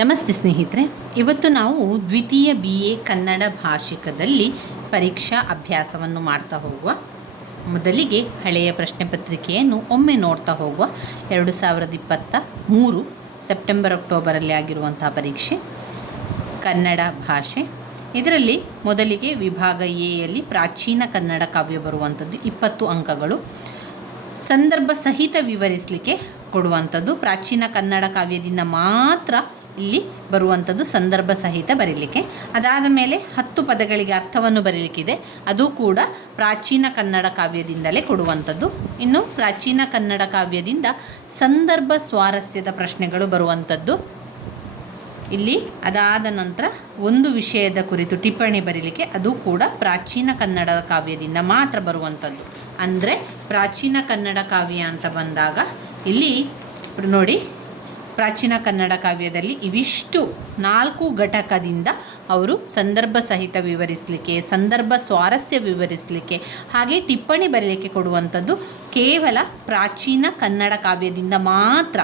ನಮಸ್ತೆ ಸ್ನೇಹಿತರೆ, ಇವತ್ತು ನಾವು ದ್ವಿತೀಯ BA ಕನ್ನಡ ಭಾಷಿಕದಲ್ಲಿ ಪರೀಕ್ಷಾ ಅಭ್ಯಾಸವನ್ನು ಮಾಡ್ತಾ ಹೋಗುವ. ಮೊದಲಿಗೆ ಹಳೆಯ ಪ್ರಶ್ನೆ ಪತ್ರಿಕೆಯನ್ನು ಒಮ್ಮೆ ನೋಡ್ತಾ ಹೋಗುವ. 2023 ಸೆಪ್ಟೆಂಬರ್-ಅಕ್ಟೋಬರಲ್ಲಿ ಆಗಿರುವಂತಹ ಪರೀಕ್ಷೆ ಕನ್ನಡ ಭಾಷೆ. ಇದರಲ್ಲಿ ಮೊದಲಿಗೆ ವಿಭಾಗ ಎಯಲ್ಲಿ ಪ್ರಾಚೀನ ಕನ್ನಡ ಕಾವ್ಯ ಬರುವಂಥದ್ದು 20 ಅಂಕಗಳು. ಸಂದರ್ಭ ಸಹಿತ ವಿವರಿಸಲಿಕ್ಕೆ ಕೊಡುವಂಥದ್ದು. ಪ್ರಾಚೀನ ಕನ್ನಡ ಕಾವ್ಯದಿಂದ ಮಾತ್ರ ಇಲ್ಲಿ ಬರುವಂಥದ್ದು ಸಂದರ್ಭ ಸಹಿತ ಬರೀಲಿಕ್ಕೆ. ಅದಾದ ಮೇಲೆ 10 ಪದಗಳಿಗೆ ಅರ್ಥವನ್ನು ಬರೀಲಿಕ್ಕಿದೆ, ಅದು ಕೂಡ ಪ್ರಾಚೀನ ಕನ್ನಡ ಕಾವ್ಯದಿಂದಲೇ ಕೊಡುವಂಥದ್ದು. ಇನ್ನು ಪ್ರಾಚೀನ ಕನ್ನಡ ಕಾವ್ಯದಿಂದ ಸಂದರ್ಭ ಸ್ವಾರಸ್ಯದ ಪ್ರಶ್ನೆಗಳು ಬರುವಂಥದ್ದು ಇಲ್ಲಿ. ಅದಾದ ನಂತರ ಒಂದು ವಿಷಯದ ಕುರಿತು ಟಿಪ್ಪಣಿ ಬರೀಲಿಕ್ಕೆ, ಅದು ಕೂಡ ಪ್ರಾಚೀನ ಕನ್ನಡ ಕಾವ್ಯದಿಂದ ಮಾತ್ರ ಬರುವಂಥದ್ದು. ಅಂದರೆ ಪ್ರಾಚೀನ ಕನ್ನಡ ಕಾವ್ಯ ಅಂತ ಬಂದಾಗ ಇಲ್ಲಿ ನೋಡಿ, ಪ್ರಾಚೀನ ಕನ್ನಡ ಕಾವ್ಯದಲ್ಲಿ ಇವಿಷ್ಟು 4 ಘಟಕದಿಂದ ಅವರು ಸಂದರ್ಭ ಸಹಿತ ವಿವರಿಸಲಿಕ್ಕೆ, ಸಂದರ್ಭ ಸ್ವಾರಸ್ಯ ವಿವರಿಸಲಿಕ್ಕೆ, ಹಾಗೆ ಟಿಪ್ಪಣಿ ಬರೆಯಲಿಕ್ಕೆ ಕೊಡುವಂಥದ್ದು ಕೇವಲ ಪ್ರಾಚೀನ ಕನ್ನಡ ಕಾವ್ಯದಿಂದ ಮಾತ್ರ.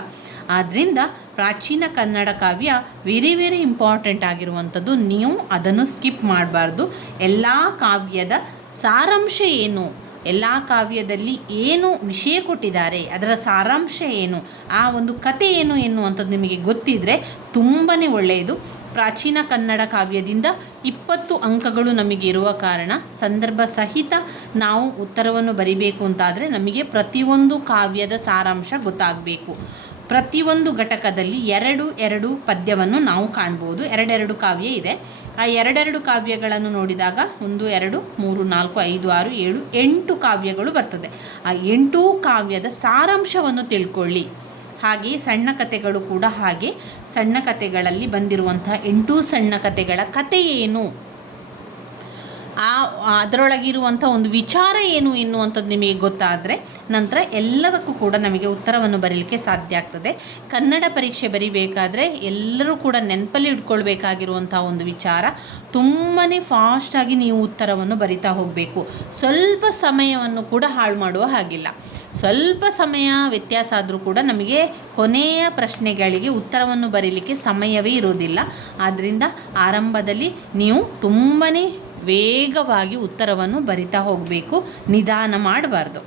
ಆದ್ದರಿಂದ ಪ್ರಾಚೀನ ಕನ್ನಡ ಕಾವ್ಯ ವೆರಿ ಇಂಪಾರ್ಟೆಂಟ್ ಆಗಿರುವಂಥದ್ದು. ನೀವು ಅದನ್ನು ಸ್ಕಿಪ್ ಮಾಡಬಾರ್ದು. ಎಲ್ಲ ಕಾವ್ಯದ ಸಾರಾಂಶ ಏನು, ಎಲ್ಲ ಕಾವ್ಯದಲ್ಲಿ ಏನು ವಿಷಯ ಕೊಟ್ಟಿದ್ದಾರೆ, ಅದರ ಸಾರಾಂಶ ಏನು, ಆ ಒಂದು ಕತೆ ಏನು ಎನ್ನುವಂಥದ್ದು ನಿಮಗೆ ಗೊತ್ತಿದ್ದರೆ ತುಂಬಾ ಒಳ್ಳೆಯದು. ಪ್ರಾಚೀನ ಕನ್ನಡ ಕಾವ್ಯದಿಂದ 20 ಅಂಕಗಳು ನಮಗೆ ಇರುವ ಕಾರಣ ಸಂದರ್ಭ ಸಹಿತ ನಾವು ಉತ್ತರವನ್ನು ಬರಿಬೇಕು ಅಂತಾದರೆ ನಮಗೆ ಪ್ರತಿಯೊಂದು ಕಾವ್ಯದ ಸಾರಾಂಶ ಗೊತ್ತಾಗಬೇಕು. ಪ್ರತಿಯೊಂದು ಘಟಕದಲ್ಲಿ 2 ಪದ್ಯವನ್ನು ನಾವು ಕಾಣ್ಬೋದು. 2 ಕಾವ್ಯ ಇದೆ. ಆ 2 ಕಾವ್ಯಗಳನ್ನು ನೋಡಿದಾಗ 1 2 3 4 5 6 7 8 ಕಾವ್ಯಗಳು ಬರ್ತದೆ. ಆ 8 ಕಾವ್ಯದ ಸಾರಾಂಶವನ್ನು ತಿಳ್ಕೊಳ್ಳಿ. ಹಾಗೆ ಸಣ್ಣ ಕಥೆಗಳು ಕೂಡ ಹಾಗೆ. ಸಣ್ಣ ಕಥೆಗಳಲ್ಲಿ ಬಂದಿರುವಂತಹ 8 ಸಣ್ಣ ಕಥೆಗಳ ಕತೆ ಏನು, ಅದರೊಳಗಿರುವಂಥ ಒಂದು ವಿಚಾರ ಏನು ಎನ್ನುವಂಥದ್ದು ನಿಮಗೆ ಗೊತ್ತಾದರೆ ನಂತರ ಎಲ್ಲದಕ್ಕೂ ಕೂಡ ನಮಗೆ ಉತ್ತರವನ್ನು ಬರೀಲಿಕ್ಕೆ ಸಾಧ್ಯ ಆಗ್ತದೆ. ಕನ್ನಡ ಪರೀಕ್ಷೆ ಬರೀಬೇಕಾದ್ರೆ ಎಲ್ಲರೂ ಕೂಡ ನೆನಪಲ್ಲಿ ಇಟ್ಕೊಳ್ಬೇಕಾಗಿರುವಂಥ ಒಂದು ವಿಚಾರ, ತುಂಬಾ ಫಾಸ್ಟಾಗಿ ನೀವು ಉತ್ತರವನ್ನು ಬರಿತಾ ಹೋಗಬೇಕು. ಸ್ವಲ್ಪ ಸಮಯವನ್ನು ಕೂಡ ಹಾಳು ಮಾಡುವ ಹಾಗಿಲ್ಲ. ಸ್ವಲ್ಪ ಸಮಯ ವ್ಯತ್ಯಾಸ ಆದರೂ ಕೂಡ ನಮಗೆ ಕೊನೆಯ ಪ್ರಶ್ನೆಗಳಿಗೆ ಉತ್ತರವನ್ನು ಬರೀಲಿಕ್ಕೆ ಸಮಯವೇ ಇರೋದಿಲ್ಲ. ಆದ್ದರಿಂದ ಆರಂಭದಲ್ಲಿ ನೀವು ತುಂಬಾ ವೇಗವಾಗಿ ಉತ್ತರವನ್ನು ಬರಿತಾ ಹೋಗಬೇಕು, ನಿಧಾನ ಮಾಡಬಾರ್ದು.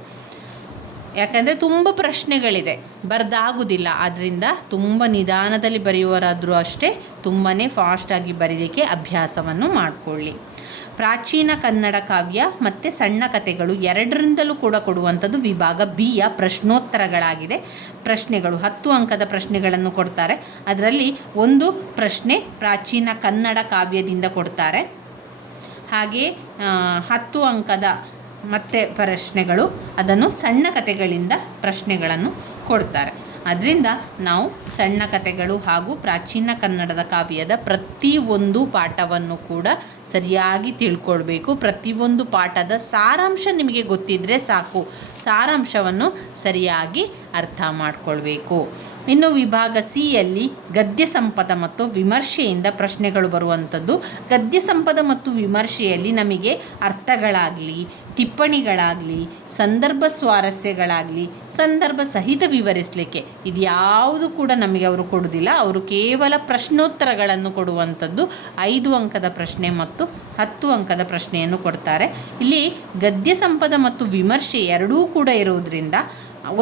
ಯಾಕಂದರೆ ತುಂಬ ಪ್ರಶ್ನೆಗಳಿದೆ, ಬರೆದಾಗುವುದಿಲ್ಲ. ಆದ್ದರಿಂದ ತುಂಬ ನಿಧಾನದಲ್ಲಿ ಬರೆಯುವರಾದರೂ ಅಷ್ಟೇ ತುಂಬಾ ಫಾಸ್ಟಾಗಿ ಬರೀಲಿಕ್ಕೆ ಅಭ್ಯಾಸವನ್ನು ಮಾಡಿಕೊಳ್ಳಿ. ಪ್ರಾಚೀನ ಕನ್ನಡ ಕಾವ್ಯ ಮತ್ತು ಸಣ್ಣ ಕಥೆಗಳು ಎರಡರಿಂದಲೂ ಕೂಡ ಕೊಡುವಂಥದ್ದು ವಿಭಾಗ ಬಿಯ ಪ್ರಶ್ನೋತ್ತರಗಳಾಗಿದೆ. ಪ್ರಶ್ನೆಗಳು 10 ಅಂಕದ ಪ್ರಶ್ನೆಗಳನ್ನು ಕೊಡ್ತಾರೆ. ಅದರಲ್ಲಿ ಒಂದು ಪ್ರಶ್ನೆ ಪ್ರಾಚೀನ ಕನ್ನಡ ಕಾವ್ಯದಿಂದ ಕೊಡ್ತಾರೆ. ಹಾಗೆ 10 ಅಂಕದ ಮತ್ತೆ ಪ್ರಶ್ನೆಗಳು ಅದನ್ನು ಸಣ್ಣ ಕಥೆಗಳಿಂದ ಪ್ರಶ್ನೆಗಳನ್ನು ಕೊಡ್ತಾರೆ. ಅದರಿಂದ ನಾವು ಸಣ್ಣ ಕಥೆಗಳು ಹಾಗೂ ಪ್ರಾಚೀನ ಕನ್ನಡದ ಕಾವ್ಯದ ಪ್ರತಿಯೊಂದು ಪಾಠವನ್ನು ಕೂಡ ಸರಿಯಾಗಿ ತಿಳ್ಕೊಳ್ಬೇಕು. ಪ್ರತಿಯೊಂದು ಪಾಠದ ಸಾರಾಂಶ ನಿಮಗೆ ಗೊತ್ತಿದ್ದರೆ ಸಾಕು, ಸಾರಾಂಶವನ್ನು ಸರಿಯಾಗಿ ಅರ್ಥ ಮಾಡಿಕೊಳ್ಬೇಕು. ಇನ್ನು ವಿಭಾಗ ಸಿಯಲ್ಲಿ ಗದ್ಯ ಸಂಪದ ಮತ್ತು ವಿಮರ್ಶೆಯಿಂದ ಪ್ರಶ್ನೆಗಳು ಬರುವಂಥದ್ದು. ಗದ್ಯ ಸಂಪದ ಮತ್ತು ವಿಮರ್ಶೆಯಲ್ಲಿ ನಮಗೆ ಅರ್ಥಗಳಾಗಲಿ, ಟಿಪ್ಪಣಿಗಳಾಗಲಿ, ಸಂದರ್ಭ ಸ್ವಾರಸ್ಯಗಳಾಗಲಿ, ಸಂದರ್ಭ ಸಹಿತ ವಿವರಿಸಲಿಕ್ಕೆ ಇದ್ಯಾವುದು ಕೂಡ ನಮಗೆ ಅವರು ಕೊಡುವುದಿಲ್ಲ. ಅವರು ಕೇವಲ ಪ್ರಶ್ನೋತ್ತರಗಳನ್ನು ಕೊಡುವಂಥದ್ದು. 5 ಅಂಕದ ಪ್ರಶ್ನೆ ಮತ್ತು 10 ಅಂಕದ ಪ್ರಶ್ನೆಯನ್ನು ಕೊಡ್ತಾರೆ. ಇಲ್ಲಿ ಗದ್ಯ ಸಂಪದ ಮತ್ತು ವಿಮರ್ಶೆ ಎರಡೂ ಕೂಡ ಇರುವುದರಿಂದ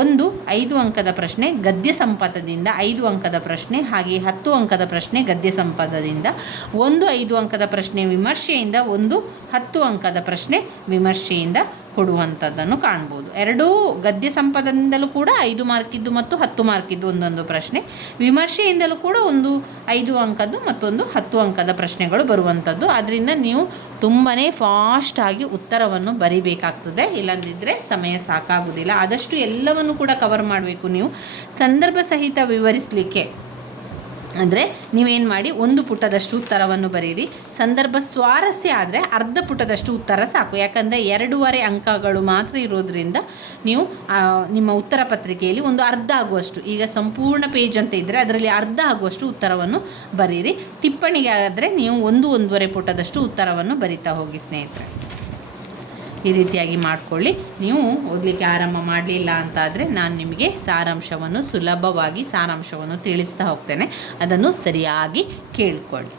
ಒಂದು 5 ಅಂಕದ ಪ್ರಶ್ನೆ ಗದ್ಯ ಸಂಪದದಿಂದ, 5 ಅಂಕದ ಪ್ರಶ್ನೆ, ಹಾಗೆ 10 ಅಂಕದ ಪ್ರಶ್ನೆ ಗದ್ಯ ಸಂಪದದಿಂದ, ಒಂದು 5 ಅಂಕದ ಪ್ರಶ್ನೆ ವಿಮರ್ಶೆಯಿಂದ, ಒಂದು 10 ಅಂಕದ ಪ್ರಶ್ನೆ ವಿಮರ್ಶೆಯಿಂದ ಕೊಡುವಂಥದ್ದನ್ನು ಕಾಣ್ಬೋದು. ಎರಡೂ ಗದ್ಯ ಸಂಪದದಿಂದಲೂ ಕೂಡ 5 ಮಾರ್ಕಿದ್ದು ಮತ್ತು 10 ಮಾರ್ಕಿದ್ದು ಒಂದೊಂದು ಪ್ರಶ್ನೆ, ವಿಮರ್ಶೆಯಿಂದಲೂ ಕೂಡ ಒಂದು 5 ಅಂಕದ್ದು ಮತ್ತೊಂದು 10 ಅಂಕದ ಪ್ರಶ್ನೆಗಳು ಬರುವಂಥದ್ದು. ಆದ್ದರಿಂದ ನೀವು ತುಂಬಾ ಫಾಸ್ಟಾಗಿ ಉತ್ತರವನ್ನು ಬರಿಬೇಕಾಗ್ತದೆ, ಇಲ್ಲಂದಿದ್ದರೆ ಸಮಯ ಸಾಕಾಗುವುದಿಲ್ಲ. ಆದಷ್ಟು ಎಲ್ಲವನ್ನು ಕೂಡ ಕವರ್ ಮಾಡಬೇಕು ನೀವು. ಸಂದರ್ಭ ಸಹಿತ ವಿವರಿಸಲಿಕ್ಕೆ ಅಂದರೆ ನೀವೇನು ಮಾಡಿ, 1 ಪುಟದಷ್ಟು ಉತ್ತರವನ್ನು ಬರೀರಿ. ಸಂದರ್ಭ ಸ್ವಾರಸ್ಯ ಆದರೆ ಅರ್ಧ ಪುಟದಷ್ಟು ಉತ್ತರ ಸಾಕು. ಯಾಕಂದರೆ 2.5 ಅಂಕಗಳು ಮಾತ್ರ ಇರೋದರಿಂದ ನೀವು ನಿಮ್ಮ ಉತ್ತರ ಪತ್ರಿಕೆಯಲ್ಲಿ ಒಂದು ಅರ್ಧ ಆಗುವಷ್ಟು, ಈಗ ಸಂಪೂರ್ಣ ಪೇಜ್ ಅಂತ ಇದ್ದರೆ ಅದರಲ್ಲಿ ಅರ್ಧ ಆಗುವಷ್ಟು ಉತ್ತರವನ್ನು ಬರೀರಿ. ಟಿಪ್ಪಣಿಗೆ ಆದರೆ ನೀವು 1-1.5 ಪುಟದಷ್ಟು ಉತ್ತರವನ್ನು ಬರಿತಾ ಹೋಗಿ ಸ್ನೇಹಿತರೆ. ಈ ರೀತಿಯಾಗಿ ಮಾಡಿಕೊಳ್ಳಿ. ನೀವು ಓದಲಿಕ್ಕೆ ಆರಂಭ ಮಾಡಲಿಲ್ಲ ಅಂತಾದರೆ ನಾನು ನಿಮಗೆ ಸುಲಭವಾಗಿ ಸಾರಾಂಶವನ್ನು ತಿಳಿಸ್ತಾ ಹೋಗ್ತೇನೆ, ಅದನ್ನು ಸರಿಯಾಗಿ ಕೇಳಿಕೊಳ್ಳಿ.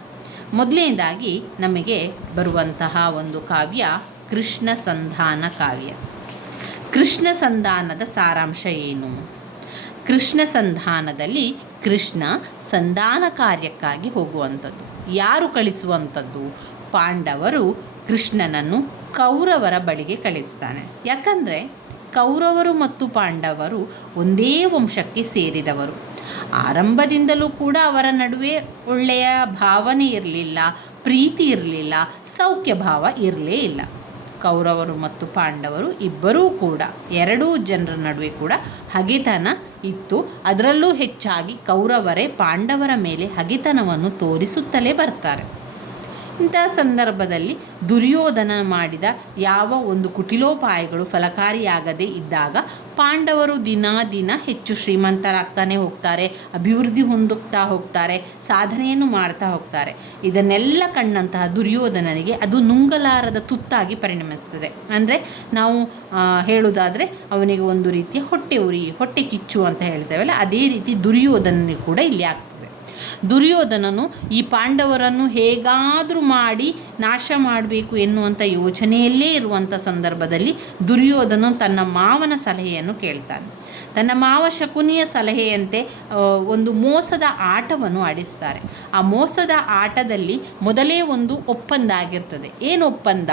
ಮೊದಲನೇದಾಗಿ ನಮಗೆ ಬರುವಂತಹ ಒಂದು ಕಾವ್ಯ ಕೃಷ್ಣ ಸಂಧಾನ ಕಾವ್ಯ. ಕೃಷ್ಣ ಸಂಧಾನದ ಸಾರಾಂಶ ಏನು? ಕೃಷ್ಣ ಸಂಧಾನದಲ್ಲಿ ಕೃಷ್ಣ ಸಂಧಾನ ಕಾರ್ಯಕ್ಕಾಗಿ ಹೋಗುವಂಥದ್ದು. ಯಾರು ಕಳಿಸುವಂಥದ್ದು? ಪಾಂಡವರು ಕೃಷ್ಣನನ್ನು ಕೌರವರ ಬಳಿಗೆ ಕಳಿಸ್ತಾನೆ. ಯಾಕಂದರೆ ಕೌರವರು ಮತ್ತು ಪಾಂಡವರು ಒಂದೇ ವಂಶಕ್ಕೆ ಸೇರಿದವರು. ಆರಂಭದಿಂದಲೂ ಕೂಡ ಅವರ ನಡುವೆ ಒಳ್ಳೆಯ ಭಾವನೆ ಇರಲಿಲ್ಲ, ಪ್ರೀತಿ ಇರಲಿಲ್ಲ, ಸೌಖ್ಯ ಭಾವ ಇರಲೇ ಇಲ್ಲ. ಕೌರವರು ಮತ್ತು ಪಾಂಡವರು ಇಬ್ಬರೂ ಕೂಡ, ಎರಡೂ ಜನರ ನಡುವೆ ಕೂಡ ಹಗೆತನ ಇತ್ತು. ಅದರಲ್ಲೂ ಹೆಚ್ಚಾಗಿ ಕೌರವರೇ ಪಾಂಡವರ ಮೇಲೆ ಹಗೆತನವನ್ನು ತೋರಿಸುತ್ತಲೇ ಬರ್ತಾರೆ. ಇಂತಹ ಸಂದರ್ಭದಲ್ಲಿ ದುರ್ಯೋಧನ ಮಾಡಿದ ಯಾವ ಒಂದು ಕುಟಿಲೋಪಾಯಗಳು ಫಲಕಾರಿಯಾಗದೇ ಇದ್ದಾಗ ಪಾಂಡವರು ದಿನ ಹೆಚ್ಚು ಶ್ರೀಮಂತರಾಗ್ತಾನೆ ಹೋಗ್ತಾರೆ, ಅಭಿವೃದ್ಧಿ ಹೊಂದುತ್ತಾ ಹೋಗ್ತಾರೆ, ಸಾಧನೆಯನ್ನು ಮಾಡ್ತಾ ಹೋಗ್ತಾರೆ. ಇದನ್ನೆಲ್ಲ ಕಂಡಂತಹ ದುರ್ಯೋಧನನಿಗೆ ಅದು ನುಂಗಲಾರದ ತುತ್ತಾಗಿ ಪರಿಣಮಿಸ್ತದೆ. ಅಂದರೆ ನಾವು ಹೇಳುವುದಾದರೆ ಅವನಿಗೆ ಒಂದು ರೀತಿಯ ಹೊಟ್ಟೆ ಕಿಚ್ಚು ಅಂತ ಹೇಳ್ತೇವಲ್ಲ, ಅದೇ ರೀತಿ ದುರ್ಯೋಧನನಿಗೆ ಕೂಡ ಇಲ್ಲಿ ಆಗ್ತದೆ. ದುರ್ಯೋಧನನು ಈ ಪಾಂಡವರನ್ನು ಹೇಗಾದರೂ ಮಾಡಿ ನಾಶ ಮಾಡಬೇಕು ಎನ್ನುವಂಥ ಯೋಚನೆಯಲ್ಲೇ ಇರುವಂಥ ಸಂದರ್ಭದಲ್ಲಿ ದುರ್ಯೋಧನ ತನ್ನ ಮಾವನ ಸಲಹೆಯನ್ನು ಕೇಳ್ತಾನೆ. ತನ್ನ ಮಾವ ಶಕುನಿಯ ಸಲಹೆಯಂತೆ ಒಂದು ಮೋಸದ ಆಟವನ್ನು ಆಡಿಸ್ತಾರೆ. ಆ ಮೋಸದ ಆಟದಲ್ಲಿ ಮೊದಲೇ ಒಂದು ಒಪ್ಪಂದ ಆಗಿರ್ತದೆ. ಏನು ಒಪ್ಪಂದ?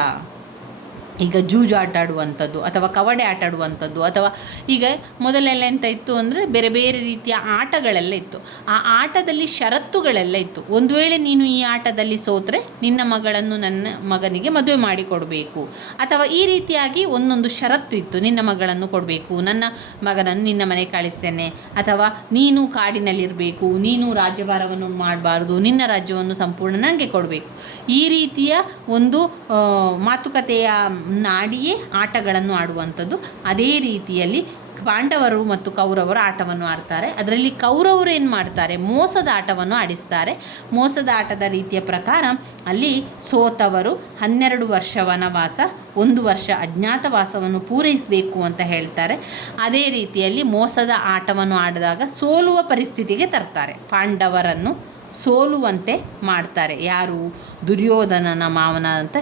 ಈಗ ಜೂಜು ಆಟ ಆಡುವಂಥದ್ದು ಅಥವಾ ಕಬಡ್ಡಿ ಆಟ ಆಡುವಂಥದ್ದು, ಅಥವಾ ಈಗ ಮೊದಲೆಲ್ಲ ಎಂತ ಇತ್ತು ಅಂದರೆ ಬೇರೆ ಬೇರೆ ರೀತಿಯ ಆಟಗಳೆಲ್ಲ ಇತ್ತು. ಆ ಆಟದಲ್ಲಿ ಷರತ್ತುಗಳೆಲ್ಲ ಇತ್ತು. ಒಂದು ವೇಳೆ ನೀನು ಈ ಆಟದಲ್ಲಿ ಸೋತರೆ ನಿನ್ನ ಮಗಳನ್ನು ನನ್ನ ಮಗನಿಗೆ ಮದುವೆ ಮಾಡಿಕೊಡಬೇಕು, ಅಥವಾ ಈ ರೀತಿಯಾಗಿ ಒಂದೊಂದು ಷರತ್ತು ಇತ್ತು. ನಿನ್ನ ಮಗಳನ್ನು ಕೊಡಬೇಕು, ನನ್ನ ಮಗನನ್ನು ನಿನ್ನ ಮನೆಗೆ ಕಳಿಸ್ತೇನೆ, ಅಥವಾ ನೀನು ಕಾಡಿನಲ್ಲಿರಬೇಕು, ನೀನು ರಾಜ್ಯಭಾರವನ್ನು ಮಾಡಬಾರ್ದು, ನಿನ್ನ ರಾಜ್ಯವನ್ನು ಸಂಪೂರ್ಣ ನನಗೆ ಕೊಡಬೇಕು. ಈ ರೀತಿಯ ಒಂದು ಮಾತುಕತೆಯ ನಾಡಿಯೇ ಆಟಗಳನ್ನು ಆಡುವಂಥದ್ದು. ಅದೇ ರೀತಿಯಲ್ಲಿ ಪಾಂಡವರು ಮತ್ತು ಕೌರವರು ಆಟವನ್ನು ಆಡ್ತಾರೆ. ಅದರಲ್ಲಿ ಕೌರವರು ಏನು ಮಾಡ್ತಾರೆ? ಮೋಸದ ಆಟವನ್ನು ಆಡಿಸ್ತಾರೆ. ಮೋಸದ ಆಟದ ರೀತಿಯ ಪ್ರಕಾರ ಅಲ್ಲಿ ಸೋತವರು 12 ವರ್ಷ ವನವಾಸ, 1 ವರ್ಷ ಅಜ್ಞಾತವಾಸವನ್ನು ಪೂರೈಸಬೇಕು ಅಂತ ಹೇಳ್ತಾರೆ. ಅದೇ ರೀತಿಯಲ್ಲಿ ಮೋಸದ ಆಟವನ್ನು ಆಡಿದಾಗ ಸೋಲುವ ಪರಿಸ್ಥಿತಿಗೆ ತರ್ತಾರೆ. ಪಾಂಡವರನ್ನು ಸೋಲುವಂತೆ ಮಾಡ್ತಾರೆ. ಯಾರು? ದುರ್ಯೋಧನನ ಮಾವನಾದಂಥ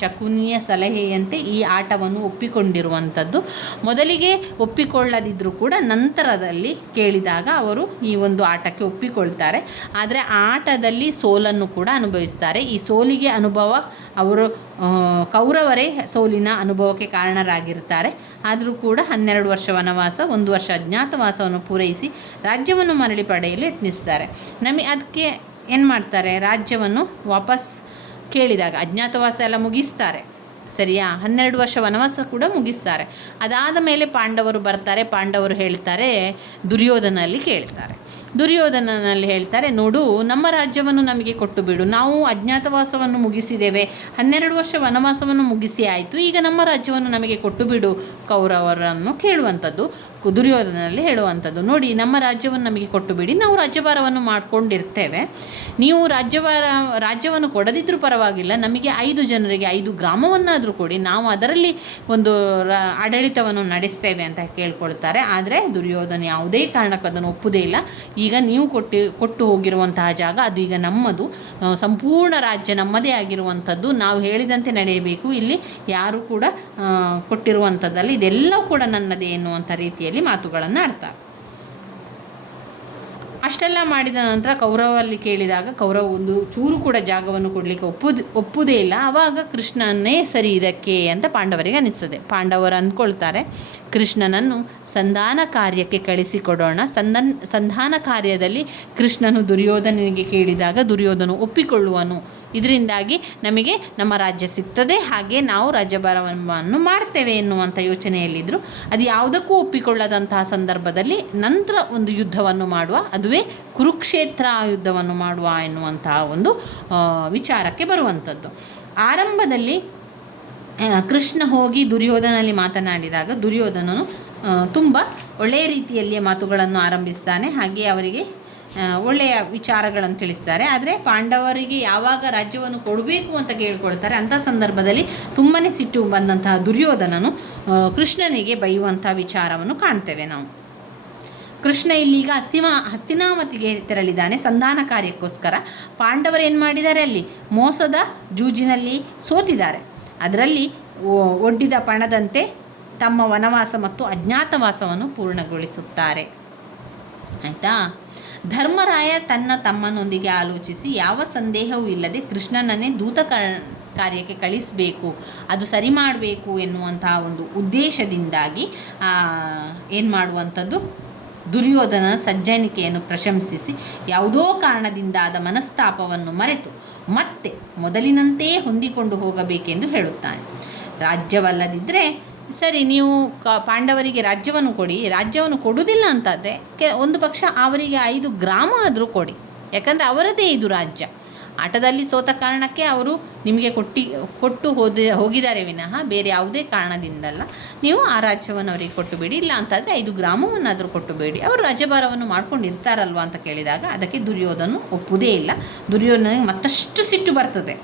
ಶಕುನಿಯ ಸಲಹೆಯಂತೆ ಈ ಆಟವನ್ನು ಒಪ್ಪಿಕೊಂಡಿರುವಂಥದ್ದು. ಮೊದಲಿಗೆ ಒಪ್ಪಿಕೊಳ್ಳದಿದ್ದರೂ ಕೂಡ ನಂತರದಲ್ಲಿ ಕೇಳಿದಾಗ ಅವರು ಈ ಒಂದು ಆಟಕ್ಕೆ ಒಪ್ಪಿಕೊಳ್ತಾರೆ. ಆದರೆ ಆ ಆಟದಲ್ಲಿ ಸೋಲನ್ನು ಕೂಡ ಅನುಭವಿಸ್ತಾರೆ. ಈ ಸೋಲಿಗೆ ಅವರು ಕೌರವರೇ ಸೋಲಿನ ಅನುಭವಕ್ಕೆ ಕಾರಣರಾಗಿರ್ತಾರೆ. ಆದರೂ ಕೂಡ 12 ವರ್ಷ ವನವಾಸ, 1 ವರ್ಷ ಅಜ್ಞಾತವಾಸವನ್ನು ಪೂರೈಸಿ ರಾಜ್ಯವನ್ನು ಮರಳಿ ಪಡೆಯಲು ಯತ್ನಿಸ್ತಾರೆ. ಅದಕ್ಕೆ ಏನು ಮಾಡ್ತಾರೆ? ರಾಜ್ಯವನ್ನು ವಾಪಸ್ ಕೇಳಿದಾಗ ಅಜ್ಞಾತವಾಸ ಎಲ್ಲ ಮುಗಿಸ್ತಾರೆ, ಸರಿಯಾ? 12 ವರ್ಷ ವನವಾಸ ಕೂಡ ಮುಗಿಸ್ತಾರೆ. ಅದಾದ ಮೇಲೆ ಪಾಂಡವರು ಬರ್ತಾರೆ. ಪಾಂಡವರು ಹೇಳ್ತಾರೆ, ದುರ್ಯೋಧನಲ್ಲಿ ಹೇಳ್ತಾರೆ, ನೋಡು, ನಮ್ಮ ರಾಜ್ಯವನ್ನು ನಮಗೆ ಕೊಟ್ಟು ಬಿಡು. ನಾವು ಅಜ್ಞಾತವಾಸವನ್ನು ಮುಗಿಸಿದ್ದೇವೆ, 12 ವರ್ಷ ವನವಾಸವನ್ನು ಮುಗಿಸಿ ಆಯಿತು, ಈಗ ನಮ್ಮ ರಾಜ್ಯವನ್ನು ನಮಗೆ ಕೊಟ್ಟು ಬಿಡು. ಕೌರವರನ್ನು ಕೇಳುವಂಥದ್ದು, ದುರ್ಯೋಧನಲ್ಲಿ ಹೇಳುವಂಥದ್ದು, ನೋಡಿ, ನಮ್ಮ ರಾಜ್ಯವನ್ನು ನಮಗೆ ಕೊಟ್ಟು ಬಿಡಿ, ನಾವು ರಾಜ್ಯಭಾರವನ್ನು ಮಾಡಿಕೊಂಡಿರ್ತೇವೆ. ನೀವು ರಾಜ್ಯವನ್ನು ಕೊಡದಿದ್ದರೂ ಪರವಾಗಿಲ್ಲ, ನಮಗೆ 5 ಜನರಿಗೆ 5 ಗ್ರಾಮವನ್ನಾದರೂ ಕೊಡಿ, ನಾವು ಅದರಲ್ಲಿ ಒಂದು ಆಡಳಿತವನ್ನು ನಡೆಸ್ತೇವೆ ಅಂತ ಕೇಳ್ಕೊಳ್ತಾರೆ. ಆದರೆ ದುರ್ಯೋಧನ ಯಾವುದೇ ಕಾರಣಕ್ಕೂ ಅದನ್ನು ಒಪ್ಪುವುದೇ ಇಲ್ಲ. ಈಗ ನೀವು ಕೊಟ್ಟು ಹೋಗಿರುವಂತಹ ಜಾಗ ಅದು ಈಗ ನಮ್ಮದು, ಸಂಪೂರ್ಣ ರಾಜ್ಯ ನಮ್ಮದೇ ಆಗಿರುವಂಥದ್ದು, ನಾವು ಹೇಳಿದಂತೆ ನಡೆಯಬೇಕು, ಇಲ್ಲಿ ಯಾರು ಕೂಡ ಕೊಟ್ಟಿರುವಂಥದ್ದಲ್ಲಿ ಇದೆಲ್ಲವೂ ಕೂಡ ನನ್ನದೇ ಎನ್ನುವಂಥ ರೀತಿಯಲ್ಲಿ ಮಾತುಗಳನ್ನು ಆಡ್ತಾರೆ. ಅಷ್ಟೆಲ್ಲ ಮಾಡಿದ ನಂತರ ಕೌರವರಲ್ಲಿ ಕೇಳಿದಾಗ ಕೌರವ ಒಂದು ಚೂರು ಕೂಡ ಜಾಗವನ್ನು ಕೊಡಲಿಕ್ಕೆ ಒಪ್ಪುವುದೇ ಇಲ್ಲ. ಆವಾಗ ಕೃಷ್ಣನ್ನೇ ಸರಿ ಇದಕ್ಕೆ ಅಂತ ಪಾಂಡವರಿಗೆ ಅನಿಸ್ತದೆ. ಪಾಂಡವರು ಅಂದ್ಕೊಳ್ತಾರೆ, ಕೃಷ್ಣನನ್ನು ಸಂಧಾನ ಕಾರ್ಯಕ್ಕೆ ಕಳಿಸಿಕೊಡೋಣ. ಸಂಧಾನ ಕಾರ್ಯದಲ್ಲಿ ಕೃಷ್ಣನು ದುರ್ಯೋಧನನಿಗೆ ಕೇಳಿದಾಗ ದುರ್ಯೋಧನ ಒಪ್ಪಿಕೊಳ್ಳುವನು. ಇದರಿಂದಾಗಿ ನಮಗೆ ನಮ್ಮ ರಾಜ್ಯ ಸಿಗ್ತದೆ, ಹಾಗೆ ನಾವು ರಾಜ್ಯಭಾರವನ್ನು ಮಾಡ್ತೇವೆ ಎನ್ನುವಂಥ ಯೋಚನೆಯಲ್ಲಿದ್ದರು. ಅದು ಯಾವುದಕ್ಕೂ ಒಪ್ಪಿಕೊಳ್ಳದಂತಹ ಸಂದರ್ಭದಲ್ಲಿ ನಂತರ ಒಂದು ಯುದ್ಧವನ್ನು ಮಾಡುವ, ಅದುವೇ ಕುರುಕ್ಷೇತ್ರ ಯುದ್ಧವನ್ನು ಮಾಡುವ ಎನ್ನುವಂತಹ ಒಂದು ವಿಚಾರಕ್ಕೆ ಬರುವಂಥದ್ದು. ಆರಂಭದಲ್ಲಿ ಕೃಷ್ಣ ಹೋಗಿ ದುರ್ಯೋಧನಲ್ಲಿ ಮಾತನಾಡಿದಾಗ ದುರ್ಯೋಧನನು ತುಂಬ ಒಳ್ಳೆಯ ರೀತಿಯಲ್ಲಿಯೇ ಮಾತುಗಳನ್ನು ಆರಂಭಿಸ್ತಾನೆ. ಹಾಗೆ ಅವರಿಗೆ ಒಳ್ಳೆಯ ವಿಚಾರಗಳನ್ನು ತಿಳಿಸ್ತಾರೆ. ಆದರೆ ಪಾಂಡವರಿಗೆ ಯಾವಾಗ ರಾಜ್ಯವನ್ನು ಕೊಡಬೇಕು ಅಂತ ಕೇಳ್ಕೊಳ್ತಾರೆ, ಅಂಥ ಸಂದರ್ಭದಲ್ಲಿ ತುಂಬಾ ಸಿಟ್ಟು ಬಂದಂತಹ ದುರ್ಯೋಧನನು ಕೃಷ್ಣನಿಗೆ ಬೈಯುವಂಥ ವಿಚಾರವನ್ನು ಕಾಣ್ತೇವೆ ನಾವು. ಕೃಷ್ಣ ಇಲ್ಲೀಗ ಹಸ್ತಿನಾವತಿಗೆ ತೆರಳಿದ್ದಾನೆ ಸಂಧಾನ ಕಾರ್ಯಕ್ಕೋಸ್ಕರ. ಪಾಂಡವರು ಏನು ಮಾಡಿದ್ದಾರೆ, ಅಲ್ಲಿ ಮೋಸದ ಜೂಜಿನಲ್ಲಿ ಸೋತಿದ್ದಾರೆ. ಅದರಲ್ಲಿ ಒಡ್ಡಿದ ಪಣದಂತೆ ತಮ್ಮ ವನವಾಸ ಮತ್ತು ಅಜ್ಞಾತವಾಸವನ್ನು ಪೂರ್ಣಗೊಳಿಸುತ್ತಾರೆ. ಆಯಿತಾ. ಧರ್ಮರಾಯ ತನ್ನ ತಮ್ಮನೊಂದಿಗೆ ಆಲೋಚಿಸಿ ಯಾವ ಸಂದೇಹವೂ ಇಲ್ಲದೆ ಕೃಷ್ಣನನ್ನೇ ದೂತ ಕಾರ್ಯಕ್ಕೆ ಕಳಿಸಬೇಕು, ಅದು ಸರಿ ಮಾಡಬೇಕು ಎನ್ನುವಂತಹ ಒಂದು ಉದ್ದೇಶದಿಂದಾಗಿ ಏನು ಮಾಡುವಂಥದ್ದು, ದುರ್ಯೋಧನ ಸಜ್ಜನಿಕೆಯನ್ನು ಪ್ರಶಂಸಿಸಿ ಯಾವುದೋ ಕಾರಣದಿಂದಾದ ಮನಸ್ತಾಪವನ್ನು ಮರೆತು ಮತ್ತೆ ಮೊದಲಿನಂತೆಯೇ ಹೊಂದಿಕೊಂಡು ಹೋಗಬೇಕೆಂದು ಹೇಳುತ್ತಾನೆ. ರಾಜ್ಯವಲ್ಲದಿದ್ದರೆ ಸರಿ, ನೀವು ಪಾಂಡವರಿಗೆ ರಾಜ್ಯವನ್ನು ಕೊಡಿ, ರಾಜ್ಯವನ್ನು ಕೊಡುವುದಿಲ್ಲ ಅಂತಾದರೆ ಒಂದು ಪಕ್ಷ ಅವರಿಗೆ 5 ಗ್ರಾಮ ಆದರೂ ಕೊಡಿ, ಯಾಕಂದರೆ ಅವರದೇ ಇದು ರಾಜ್ಯ. ಆಟದಲ್ಲಿ ಸೋತ ಕಾರಣಕ್ಕೆ ಅವರು ನಿಮಗೆ ಕೊಟ್ಟು ಹೋಗಿದ್ದಾರೆ ವಿನಃ ಬೇರೆ ಯಾವುದೇ ಕಾರಣದಿಂದಲ್ಲ. ನೀವು ಆ ರಾಜ್ಯವನ್ನು ಅವರಿಗೆ ಕೊಟ್ಟು ಬಿಡಿ, ಇಲ್ಲ ಅಂತಾದರೆ 5 ಗ್ರಾಮವನ್ನಾದರೂ ಕೊಟ್ಟು ಬೇಡಿ, ಅವರು ರಾಜ್ಯಭಾರವನ್ನು ಮಾಡ್ಕೊಂಡಿರ್ತಾರಲ್ವ ಅಂತ ಕೇಳಿದಾಗ ಅದಕ್ಕೆ ದುರ್ಯೋಧನ ಒಪ್ಪುವುದೇ ಇಲ್ಲ. ದುರ್ಯೋಧನಿಗೆ ಮತ್ತಷ್ಟು ಸಿಟ್ಟು ಬರ್ತದೆ.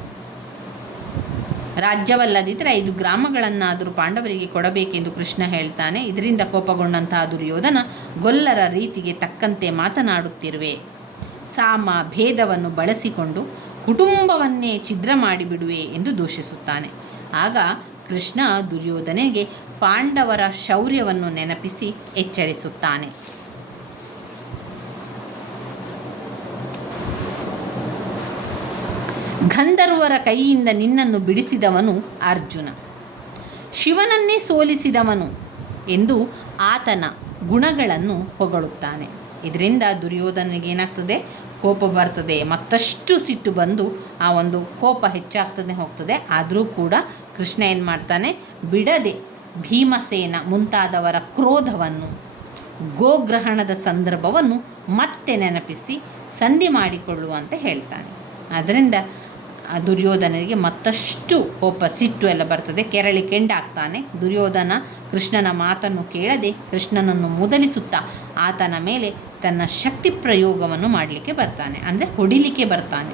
ರಾಜ್ಯವಲ್ಲದಿದ್ದರೆ 5 ಗ್ರಾಮಗಳನ್ನಾದರೂ ಪಾಂಡವರಿಗೆ ಕೊಡಬೇಕೆಂದು ಕೃಷ್ಣ ಹೇಳ್ತಾನೆ. ಇದರಿಂದ ಕೋಪಗೊಂಡಂತಹ ದುರ್ಯೋಧನ ಗೊಲ್ಲರ ರೀತಿಗೆ ತಕ್ಕಂತೆ ಮಾತನಾಡುತ್ತಿರುವೆ, ಸಾಮ ಭೇದವನ್ನು ಬಳಸಿಕೊಂಡು ಕುಟುಂಬವನ್ನೇ ಛಿದ್ರ ಮಾಡಿಬಿಡುವೆ ಎಂದು ದೂಷಿಸುತ್ತಾನೆ. ಆಗ ಕೃಷ್ಣ ದುರ್ಯೋಧನೆಗೆ ಪಾಂಡವರ ಶೌರ್ಯವನ್ನು ನೆನಪಿಸಿ ಎಚ್ಚರಿಸುತ್ತಾನೆ. ಗಂಧರ್ವರ ಕೈಯಿಂದ ನಿನ್ನನ್ನು ಬಿಡಿಸಿದವನು ಅರ್ಜುನ, ಶಿವನನ್ನೇ ಸೋಲಿಸಿದವನು ಎಂದು ಆತನ ಗುಣಗಳನ್ನು ಹೊಗಳುತ್ತಾನೆ. ಇದರಿಂದ ದುರ್ಯೋಧನಿಗೆ ಏನಾಗ್ತದೆ, ಕೋಪ ಬರ್ತದೆ. ಮತ್ತಷ್ಟು ಸಿಟ್ಟು ಬಂದು ಆ ಒಂದು ಕೋಪ ಹೆಚ್ಚಾಗ್ತದೆ ಹೋಗ್ತದೆ. ಆದರೂ ಕೂಡ ಕೃಷ್ಣ ಏನು ಮಾಡ್ತಾನೆ, ಬಿಡದೆ ಭೀಮಸೇನ ಮುಂತಾದವರ ಕ್ರೋಧವನ್ನು, ಗೋಗ್ರಹಣದ ಸಂದರ್ಭವನ್ನು ಮತ್ತೆ ನೆನಪಿಸಿ ಸಂಧಿ ಮಾಡಿಕೊಳ್ಳುವಂತೆ ಹೇಳ್ತಾನೆ. ಅದರಿಂದ ದುರ್ಯೋಧನನಿಗೆ ಮತ್ತಷ್ಟು ಕೋಪ ಸಿಟ್ಟು ಎಲ್ಲ ಬರ್ತದೆ, ಕೆರಳಿ ಕೆಂಡಾಗ್ತಾನೆ. ದುರ್ಯೋಧನ ಕೃಷ್ಣನ ಮಾತನ್ನು ಕೇಳದೆ ಕೃಷ್ಣನನ್ನು ಮುದಲಿಸುತ್ತಾ ಆತನ ಮೇಲೆ ತನ್ನ ಶಕ್ತಿ ಪ್ರಯೋಗವನ್ನು ಮಾಡಲಿಕ್ಕೆ ಬರ್ತಾನೆ, ಅಂದರೆ ಹೊಡಿಲಿಕ್ಕೆ ಬರ್ತಾನೆ.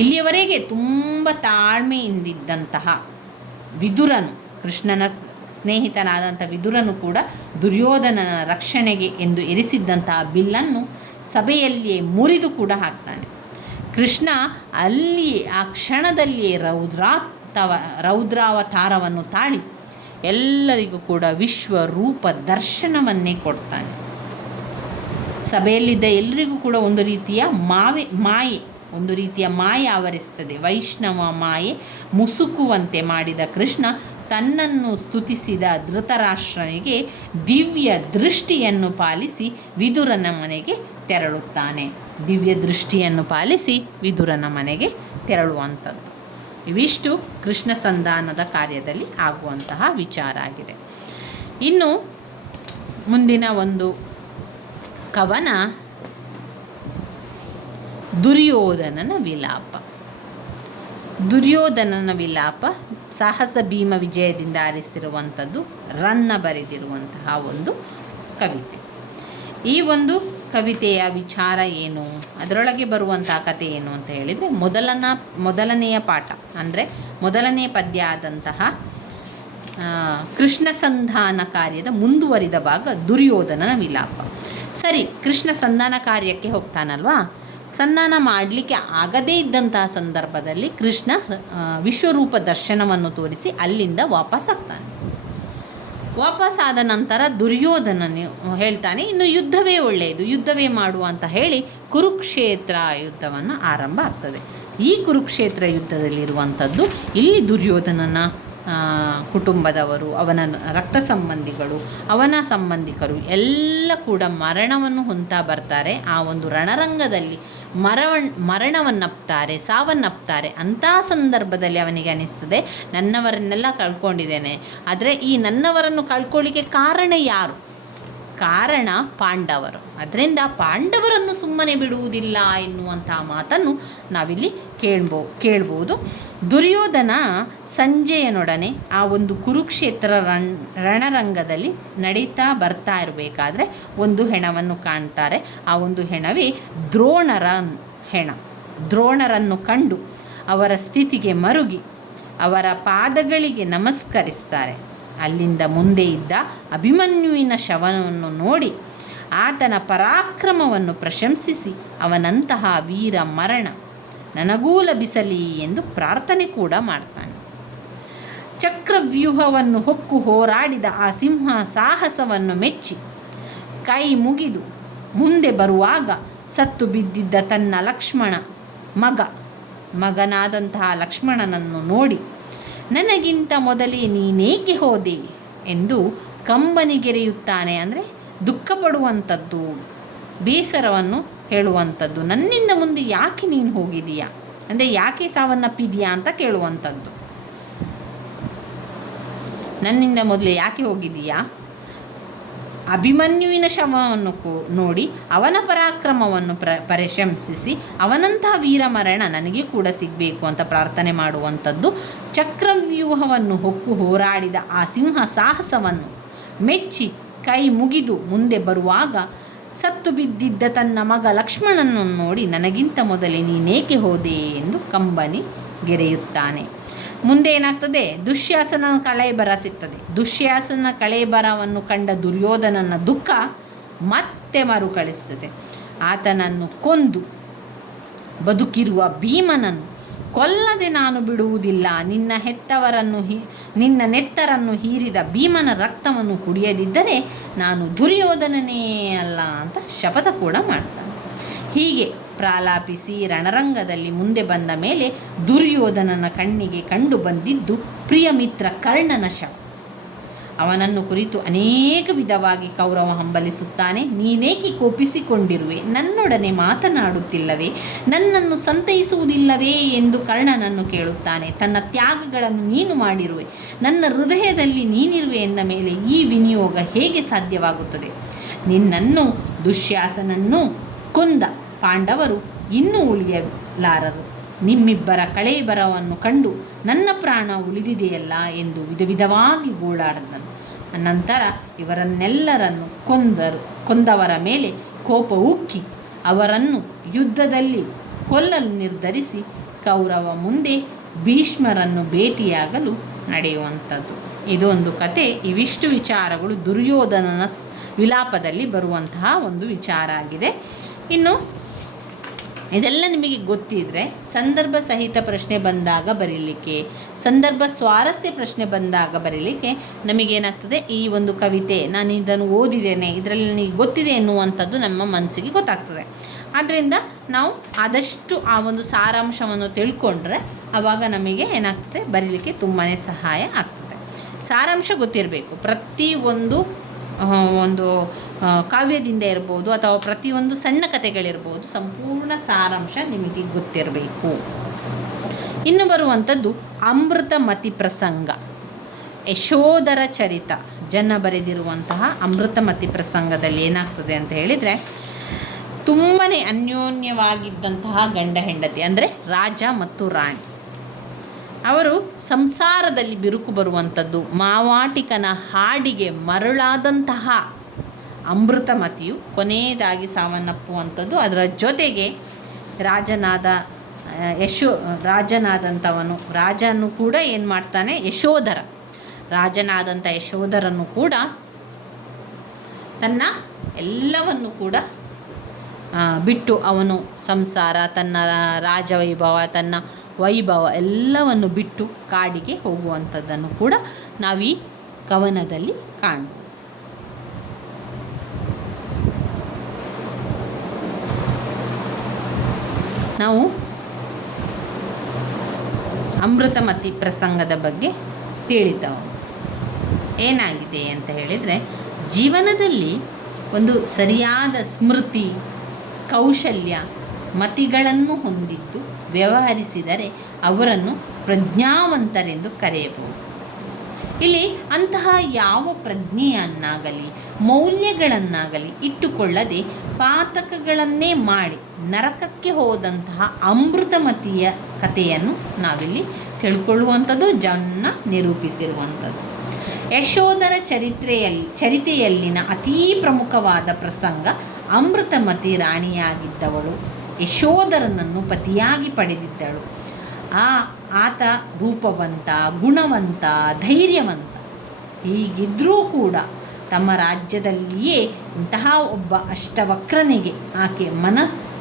ಇಲ್ಲಿಯವರೆಗೆ ತುಂಬ ತಾಳ್ಮೆಯಿಂದಿದ್ದಂತಹ ವಿದುರನು, ಕೃಷ್ಣನ ಸ್ನೇಹಿತನಾದಂಥ ವಿದುರನು ಕೂಡ ದುರ್ಯೋಧನನ ರಕ್ಷಣೆಗೆ ಎಂದು ಇರಿಸಿದ್ದಂತಹ ಬಿಲ್ಲನ್ನು ಸಭೆಯಲ್ಲಿಯೇ ಮುರಿದು ಕೂಡ ಹಾಕ್ತಾನೆ. ಕೃಷ್ಣ ಅಲ್ಲಿ ಆ ಕ್ಷಣದಲ್ಲಿಯೇ ರೌದ್ರಾವತಾರವನ್ನು ತಾಳಿ ಎಲ್ಲರಿಗೂ ಕೂಡ ವಿಶ್ವರೂಪ ದರ್ಶನವನ್ನೇ ಕೊಡ್ತಾನೆ. ಸಭೆಯಲ್ಲಿದ್ದ ಎಲ್ಲರಿಗೂ ಕೂಡ ಒಂದು ರೀತಿಯ ಮಾಯೆ ಆವರಿಸ್ತದೆ. ವೈಷ್ಣವ ಮಾಯೆ ಮುಸುಕುವಂತೆ ಮಾಡಿದ ಕೃಷ್ಣ ತನ್ನನ್ನು ಸ್ತುತಿಸಿದ ಧೃತರಾಷ್ಟ್ರನಿಗೆ ದಿವ್ಯ ದೃಷ್ಟಿಯನ್ನು ಪಾಲಿಸಿ ವಿದುರನ ಮನೆಗೆ ತೆರಳುತ್ತಾನೆ. ದಿವ್ಯ ದೃಷ್ಟಿಯನ್ನು ಪಾಲಿಸಿ ವಿದುರನ ಮನೆಗೆ ತೆರಳುವಂಥದ್ದು. ಇವಿಷ್ಟು ಕೃಷ್ಣ ಸಂಧಾನದ ಕಾರ್ಯದಲ್ಲಿ ಆಗುವಂತಹ ವಿಚಾರ ಆಗಿದೆ. ಇನ್ನು ಮುಂದಿನ ಒಂದು ಕವನ ದುರ್ಯೋಧನನ ವಿಲಾಪ. ದುರ್ಯೋಧನನ ವಿಲಾಪ ಸಾಹಸ ಭೀಮ ವಿಜಯದಿಂದ ಆರಿಸಿರುವಂಥದ್ದು, ರನ್ನ ಬರೆದಿರುವಂತಹ ಒಂದು ಕವಿತೆ. ಈ ಒಂದು ಕವಿತೆಯ ವಿಚಾರ ಏನು, ಅದರೊಳಗೆ ಬರುವಂತಹ ಕಥೆ ಏನು ಅಂತ ಹೇಳಿದರೆ, ಮೊದಲನೆಯ ಪಾಠ ಅಂದರೆ ಮೊದಲನೆಯ ಪದ್ಯ ಆದಂತಹ ಕೃಷ್ಣ ಸಂಧಾನ ಕಾರ್ಯದ ಮುಂದುವರಿದ ಭಾಗ ದುರ್ಯೋಧನನ ವಿಲಾಪ. ಸರಿ, ಕೃಷ್ಣ ಸಂಧಾನ ಕಾರ್ಯಕ್ಕೆ ಹೋಗ್ತಾನಲ್ವಾ, ಸಂಧಾನ ಮಾಡಲಿಕ್ಕೆ ಆಗದೇ ಇದ್ದಂತಹ ಸಂದರ್ಭದಲ್ಲಿ ಕೃಷ್ಣ ವಿಶ್ವರೂಪ ದರ್ಶನವನ್ನು ತೋರಿಸಿ ಅಲ್ಲಿಂದ ವಾಪಸ್ಸಾಗ್ತಾನೆ. ವಾಪಸ್ಸಾದ ನಂತರ ದುರ್ಯೋಧನನು ಹೇಳ್ತಾನೆ, ಇನ್ನು ಯುದ್ಧವೇ ಒಳ್ಳೆಯದು, ಯುದ್ಧವೇ ಮಾಡುವ ಅಂತ ಹೇಳಿ ಕುರುಕ್ಷೇತ್ರ ಯುದ್ಧವನ್ನು ಆರಂಭ ಆಗ್ತದೆ. ಈ ಕುರುಕ್ಷೇತ್ರ ಯುದ್ಧದಲ್ಲಿರುವಂಥದ್ದು ಇಲ್ಲಿ ದುರ್ಯೋಧನನ ಕುಟುಂಬದವರು, ಅವನ ರಕ್ತ ಸಂಬಂಧಿಗಳು, ಅವನ ಸಂಬಂಧಿಕರು ಎಲ್ಲ ಕೂಡ ಮರಣವನ್ನು ಹೊಂತಾ ಬರ್ತಾರೆ. ಆ ಒಂದು ರಣರಂಗದಲ್ಲಿ ಮರಣವನ್ನಪ್ತಾರೆ, ಸಾವನ್ನಪ್ತಾರೆ. ಅಂಥ ಸಂದರ್ಭದಲ್ಲಿ ಅವನಿಗೆ ಅನಿಸ್ತದೆ, ನನ್ನವರನ್ನೆಲ್ಲ ಕಳ್ಕೊಂಡಿದ್ದೇನೆ. ಆದರೆ ಈ ನನ್ನವರನ್ನು ಕಳ್ಕೊಳ್ಳಿಕ್ಕೆ ಕಾರಣ ಯಾರು? ಕಾರಣ ಪಾಂಡವರು. ಅದರಿಂದ ಪಾಂಡವರನ್ನು ಸುಮ್ಮನೆ ಬಿಡುವುದಿಲ್ಲ ಎನ್ನುವಂಥ ಮಾತನ್ನು ನಾವಿಲ್ಲಿ ಕೇಳ್ಬೋದು. ದುರ್ಯೋಧನ ಸಂಜಯನೊಡನೆ ಆ ಒಂದು ಕುರುಕ್ಷೇತ್ರ ರಣರಂಗದಲ್ಲಿ ನಡೀತಾ ಬರ್ತಾ ಇರಬೇಕಾದ್ರೆ ಒಂದು ಹೆಣವನ್ನು ಕಾಣ್ತಾರೆ. ಆ ಒಂದು ಹೆಣವೇ ದ್ರೋಣರ ಹೆಣ. ದ್ರೋಣರನ್ನು ಕಂಡು ಅವರ ಸ್ಥಿತಿಗೆ ಮರುಗಿ ಅವರ ಪಾದಗಳಿಗೆ ನಮಸ್ಕರಿಸ್ತಾರೆ. ಅಲ್ಲಿಂದ ಮುಂದೆ ಇದ್ದ ಅಭಿಮನ್ಯುವಿನ ಶವವನ್ನು ನೋಡಿ ಆತನ ಪರಾಕ್ರಮವನ್ನು ಪ್ರಶಂಸಿಸಿ ಅವನಂತಹ ವೀರ ಮರಣ ನನಗೂ ಲಭಿಸಲಿ ಎಂದು ಪ್ರಾರ್ಥನೆ ಕೂಡ ಮಾಡ್ತಾನೆ. ಚಕ್ರವ್ಯೂಹವನ್ನು ಹೊಕ್ಕು ಹೋರಾಡಿದ ಆ ಸಿಂಹ ಸಾಹಸವನ್ನು ಮೆಚ್ಚಿ ಕೈ ಮುಗಿದು ಮುಂದೆ ಬರುವಾಗ ಸತ್ತು ಬಿದ್ದಿದ್ದ ತನ್ನ ಮಗನಾದಂತಹ ಲಕ್ಷ್ಮಣನನ್ನು ನೋಡಿ ನನಗಿಂತ ಮೊದಲೇ ನೀನೇಕೆ ಹೋದೆ ಎಂದು ಕಂಬನಿಗೆರೆಯುತ್ತಾನೆ. ಅಂದರೆ ದುಃಖ ಪಡುವಂಥದ್ದು, ಬೇಸರವನ್ನು ಹೇಳುವಂಥದ್ದು. ನನ್ನಿಂದ ಮುಂದೆ ಯಾಕೆ ನೀನು ಹೋಗಿದೀಯಾ, ಅಂದರೆ ಯಾಕೆ ಸಾವನ್ನಪ್ಪಿದೀಯಾ ಅಂತ ಕೇಳುವಂಥದ್ದು. ನನ್ನಿಂದ ಮೊದಲೇ ಯಾಕೆ ಹೋಗಿದೀಯಾ? ಅಭಿಮನ್ಯುವಿನ ಶವವನ್ನು ನೋಡಿ ಅವನ ಪರಾಕ್ರಮವನ್ನು ಪ್ರಶಂಸಿಸಿ ಅವನಂತಹ ವೀರಮರಣ ನನಗೆ ಕೂಡ ಸಿಗಬೇಕು ಅಂತ ಪ್ರಾರ್ಥನೆ ಮಾಡುವಂಥದ್ದು. ಚಕ್ರವ್ಯೂಹವನ್ನು ಹೊಕ್ಕು ಹೋರಾಡಿದ ಆ ಸಿಂಹ ಸಾಹಸವನ್ನು ಮೆಚ್ಚಿ ಕೈ ಮುಗಿದು ಮುಂದೆ ಬರುವಾಗ ಸತ್ತು ಬಿದ್ದಿದ್ದ ತನ್ನ ಮಗ ಲಕ್ಷ್ಮಣನನ್ನು ನೋಡಿ ನನಗಿಂತ ಮೊದಲೇ ನೀನೇಕೆ ಹೋದೆ ಎಂದು ಕಂಬನಿಗೆರೆಯುತ್ತಾನೆ. ಮುಂದೆ ಏನಾಗ್ತದೆ? ದುಶ್ಯಾಸನ ಕಳೇಬರ ಸಿಗ್ತದೆ. ದುಶ್ಯಾಸನ ಕಳೇಬರವನ್ನು ಕಂಡ ದುರ್ಯೋಧನನ ದುಃಖ ಮತ್ತೆ ಮರುಕಳಿಸ್ತದೆ. ಆತನನ್ನು ಕೊಂದು ಬದುಕಿರುವ ಭೀಮನನ್ನು ಕೊಲ್ಲದೆ ನಾನು ಬಿಡುವುದಿಲ್ಲ, ನಿನ್ನ ನೆತ್ತರನ್ನು ಹೀರಿದ ಭೀಮನ ರಕ್ತವನ್ನು ಕುಡಿಯದಿದ್ದರೆ ನಾನು ದುರ್ಯೋಧನನೇ ಅಲ್ಲ ಅಂತ ಶಪಥ ಕೂಡ ಮಾಡ್ತಾನೆ. ಹೀಗೆ ಪ್ರಾಲಾಪಿಸಿ ರಣರಂಗದಲ್ಲಿ ಮುಂದೆ ಬಂದ ಮೇಲೆ ದುರ್ಯೋಧನನ ಕಣ್ಣಿಗೆ ಕಂಡು ಬಂದಿದ್ದು ಪ್ರಿಯ ಮಿತ್ರ ಕರ್ಣನ ಶವ. ಅವನನ್ನು ಕುರಿತು ಅನೇಕ ವಿಧವಾಗಿ ಕೌರವ ಹಂಬಲಿಸುತ್ತಾನೆ. ನೀನೇಕೆ ಕೋಪಿಸಿಕೊಂಡಿರುವೆ, ನನ್ನೊಡನೆ ಮಾತನಾಡುತ್ತಿಲ್ಲವೇ, ನನ್ನನ್ನು ಸಂತೈಸುವುದಿಲ್ಲವೇ ಎಂದು ಕರ್ಣನನ್ನು ಕೇಳುತ್ತಾನೆ. ತನ್ನ ತ್ಯಾಗಗಳನ್ನು ನೀನು ಮಾಡಿರುವೆ, ನನ್ನ ಹೃದಯದಲ್ಲಿ ನೀನಿರುವೆ ಎಂದ ಮೇಲೆ ಈ ವಿನಿಯೋಗ ಹೇಗೆ ಸಾಧ್ಯವಾಗುತ್ತದೆ? ನಿನ್ನನ್ನು ದುಶ್ಯಾಸನನ್ನು ಕೊಂದ ಪಾಂಡವರು ಇನ್ನೂ ಉಳಿಯಲಾರರು. ನಿಮ್ಮಿಬ್ಬರ ಕಳೇಬರವನ್ನು ಕಂಡು ನನ್ನ ಪ್ರಾಣ ಉಳಿದಿದೆಯಲ್ಲ ಎಂದು ವಿಧವಾಗಿ ಗೋಳಾಡಿದನು. ಅನಂತರ ಇವರನ್ನೆಲ್ಲರನ್ನು ಕೊಂದವರ ಮೇಲೆ ಕೋಪ ಉಕ್ಕಿ ಅವರನ್ನು ಯುದ್ಧದಲ್ಲಿ ಕೊಲ್ಲಲು ನಿರ್ಧರಿಸಿ ಕೌರವ ಮುಂದೆ ಭೀಷ್ಮರನ್ನು ಭೇಟಿಯಾಗಲು ನಡೆಯುವಂಥದ್ದು. ಇದೊಂದು ಕತೆ. ಇವಿಷ್ಟು ವಿಚಾರಗಳು ದುರ್ಯೋಧನನ ವಿಲಾಪದಲ್ಲಿ ಬರುವಂತಹ ಒಂದು ವಿಚಾರ ಆಗಿದೆ. ಇನ್ನು ಇದೆಲ್ಲ ನಿಮಗೆ ಗೊತ್ತಿದ್ದರೆ ಸಂದರ್ಭ ಸಹಿತ ಪ್ರಶ್ನೆ ಬಂದಾಗ ಬರೀಲಿಕ್ಕೆ, ಸಂದರ್ಭ ಸ್ವಾರಸ್ಯ ಪ್ರಶ್ನೆ ಬಂದಾಗ ಬರೀಲಿಕ್ಕೆ ನಮಗೇನಾಗ್ತದೆ, ಈ ಒಂದು ಕವಿತೆ ನಾನು ಇದನ್ನು ಓದಿದ್ದೇನೆ, ಇದರಲ್ಲಿ ನನಗೆ ಗೊತ್ತಿದೆ ಎನ್ನುವಂಥದ್ದು ನಮ್ಮ ಮನಸ್ಸಿಗೆ ಗೊತ್ತಾಗ್ತದೆ. ಆದ್ದರಿಂದ ನಾವು ಆದಷ್ಟು ಆ ಒಂದು ಸಾರಾಂಶವನ್ನು ತಿಳ್ಕೊಂಡ್ರೆ ಆವಾಗ ನಮಗೆ ಏನಾಗ್ತದೆ, ಬರೀಲಿಕ್ಕೆ ತುಂಬಾ ಸಹಾಯ ಆಗ್ತದೆ. ಸಾರಾಂಶ ಗೊತ್ತಿರಬೇಕು. ಪ್ರತಿಯೊಂದು ಒಂದು ಕಾವ್ಯದಿಂದ ಇರ್ಬೋದು ಅಥವಾ ಪ್ರತಿಯೊಂದು ಸಣ್ಣ ಕಥೆಗಳಿರ್ಬೋದು, ಸಂಪೂರ್ಣ ಸಾರಾಂಶ ನಿಮಗೆ ಗೊತ್ತಿರಬೇಕು. ಇನ್ನು ಬರುವಂಥದ್ದು ಅಮೃತಮತಿ ಪ್ರಸಂಗ, ಯಶೋಧರ ಚರಿತ ಜನ ಬರೆದಿರುವಂತಹ ಅಮೃತಮತಿ ಪ್ರಸಂಗದಲ್ಲಿ ಏನಾಗ್ತದೆ ಅಂತ ಹೇಳಿದರೆ, ತುಂಬಾ ಅನ್ಯೋನ್ಯವಾಗಿದ್ದಂತಹ ಗಂಡ ಹೆಂಡತಿ, ಅಂದರೆ ರಾಜ ಮತ್ತು ರಾಣಿ, ಅವರು ಸಂಸಾರದಲ್ಲಿ ಬಿರುಕು ಬರುವಂಥದ್ದು. ಮಾವಾಟಿಕನ ಹಾಡಿಗೆ ಮರಳಾದಂತಹ ಅಮೃತಮತಿಯು ಕೊನೆಯದಾಗಿ ಸಾವನ್ನಪ್ಪುವಂಥದ್ದು. ಅದರ ಜೊತೆಗೆ ರಾಜನಾದಂಥವನು ರಾಜನು ಕೂಡ ಏನು ಮಾಡ್ತಾನೆ, ರಾಜನಾದಂಥ ಯಶೋಧರನ್ನು ಕೂಡ ತನ್ನ ಎಲ್ಲವನ್ನು ಕೂಡ ಬಿಟ್ಟು ಅವನು ಸಂಸಾರ, ತನ್ನ ರಾಜವೈಭವ, ತನ್ನ ವೈಭವ ಎಲ್ಲವನ್ನು ಬಿಟ್ಟು ಕಾಡಿಗೆ ಹೋಗುವಂಥದ್ದನ್ನು ಕೂಡ ನಾವು ಈ ಕವನದಲ್ಲಿ ಕಾಣ್ಬೋದು. ನಾವು ಅಮೃತಮತಿ ಪ್ರಸಂಗದ ಬಗ್ಗೆ ತಿಳಿತಾವೆ. ಏನಾಗಿದೆ ಅಂತ ಹೇಳಿದರೆ, ಜೀವನದಲ್ಲಿ ಒಂದು ಸರಿಯಾದ ಸ್ಮೃತಿ, ಕೌಶಲ್ಯ, ಮತಿಗಳನ್ನು ಹೊಂದಿದ್ದು ವ್ಯವಹರಿಸಿದರೆ ಅವರನ್ನು ಪ್ರಜ್ಞಾವಂತರೆಂದು ಕರೆಯಬಹುದು. ಇಲ್ಲಿ ಅಂತಹ ಯಾವ ಪ್ರಜ್ಞೆಯನ್ನಾಗಲಿ ಮೌಲ್ಯಗಳನ್ನಾಗಲಿ ಇಟ್ಟುಕೊಳ್ಳದೆ ಪಾತಕಗಳನ್ನೇ ಮಾಡಿ ನರಕಕ್ಕೆ ಹೋದಂತಹ ಅಮೃತಮತಿಯ ಕಥೆಯನ್ನು ನಾವಿಲ್ಲಿ ತಿಳ್ಕೊಳ್ಳುವಂಥದ್ದು, ಜನ್ನ ನಿರೂಪಿಸಿರುವಂಥದ್ದು. ಯಶೋಧರ ಚರಿತೆಯಲ್ಲಿನ ಅತೀ ಪ್ರಮುಖವಾದ ಪ್ರಸಂಗ, ಅಮೃತಮತಿ ರಾಣಿಯಾಗಿದ್ದವಳು ಯಶೋಧರನನ್ನು ಪತಿಯಾಗಿ ಪಡೆದಿದ್ದಳು. ಆತ ರೂಪವಂತ, ಗುಣವಂತ, ಧೈರ್ಯವಂತ. ಹೀಗಿದ್ದರೂ ಕೂಡ ತಮ್ಮ ರಾಜ್ಯದಲ್ಲಿಯೇ ಇಂತಹ ಒಬ್ಬ ಅಷ್ಟವಕ್ರನಿಗೆ ಆಕೆ ಮನ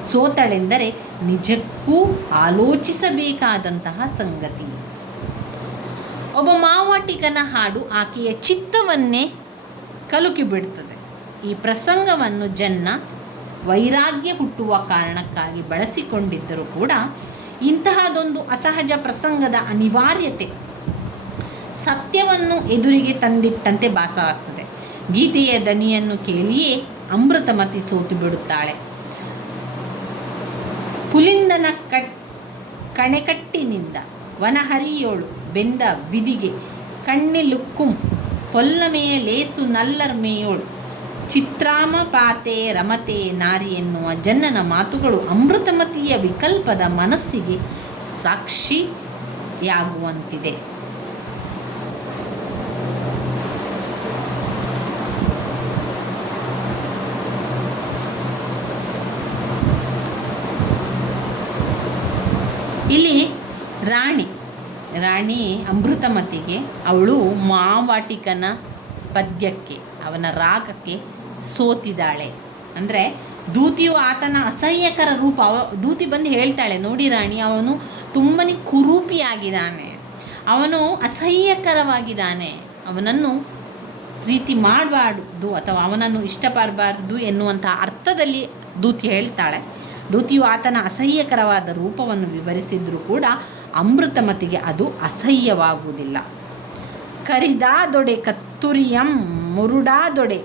ಸೋತಳೆಂದರೆ ನಿಜಕ್ಕೂ ಆಲೋಚಿಸಬೇಕಾದಂತಹ ಸಂಗತಿ. ಒಬ್ಬ ಮಾವಾಟಿಗನ ಹಾಡು ಆಕೆಯ ಚಿತ್ತವನ್ನೇ ಕಲುಕಿಬಿಡ್ತದೆ. ಈ ಪ್ರಸಂಗವನ್ನು ಜನ್ನ ವೈರಾಗ್ಯ ಹುಟ್ಟುವ ಕಾರಣಕ್ಕಾಗಿ ಬಳಸಿಕೊಂಡಿದ್ದರೂ ಕೂಡ ಇಂತಹದೊಂದು ಅಸಹಜ ಪ್ರಸಂಗದ ಅನಿವಾರ್ಯತೆ ಸತ್ಯವನ್ನು ಎದುರಿಗೆ ತಂದಿಟ್ಟಂತೆ ಭಾಸವಾಗ್ತದೆ. ಗೀತೆಯ ದನಿಯನ್ನು ಕೇಳಿಯೇ ಅಮೃತಮತಿ ಸೋತು ಬಿಡುತ್ತಾಳೆ. ಪುಲಿಂದನ ಕಣೆಕಟ್ಟಿನಿಂದ ವನಹರಿಯೋಳು ಬೆಂದ ಬಿದಿಗೆ ಕಣ್ಣಿಲುಕ್ಕುಂ ಪೊಲ್ಲಮೆಯ ಲೇಸು ನಲ್ಲರ್ಮೆಯೋಳು ಚಿತ್ರಾಮ ಪಾತೆ ರಮತೆ ನಾರಿ ಎನ್ನುವ ಜನ್ನನ ಮಾತುಗಳು ಅಮೃತಮತಿಯ ವಿಕಲ್ಪದ ಮನಸ್ಸಿಗೆ ಸಾಕ್ಷಿಯಾಗುವಂತಿದೆ. ಇಲ್ಲಿ ರಾಣಿ ಅಮೃತಮತಿಗೆ ಅವಳು ಮಾವಾಟಿಕನ ಪದ್ಯಕ್ಕೆ, ಅವನ ರಾಗಕ್ಕೆ ಸೋತಿದ್ದಾಳೆ. ಅಂದರೆ ದೂತಿಯು ಆತನ ಅಸಹ್ಯಕರ ರೂಪ. ದೂತಿ ಬಂದು ಹೇಳ್ತಾಳೆ, ನೋಡಿ ರಾಣಿ, ಅವನು ತುಂಬಾ ಕುರೂಪಿಯಾಗಿದ್ದಾನೆ, ಅವನು ಅಸಹ್ಯಕರವಾಗಿದ್ದಾನೆ, ಅವನನ್ನು ಪ್ರೀತಿ ಮಾಡಬಾರ್ದು ಅಥವಾ ಅವನನ್ನು ಇಷ್ಟಪಡಬಾರ್ದು ಎನ್ನುವಂಥ ಅರ್ಥದಲ್ಲಿ ದೂತಿ ಹೇಳ್ತಾಳೆ. ದೂತಿಯು ಆತನ ಅಸಹ್ಯಕರವಾದ ರೂಪವನ್ನು ವಿವರಿಸಿದರೂ ಕೂಡ ಅಮೃತಮತಿಗೆ ಅದು ಅಸಹ್ಯವಾಗುವುದಿಲ್ಲ. ಕರಿದಾದೊಡೆ ಕತ್ತುರಿಯಂ ಮುರುಡಾದೊಡೆ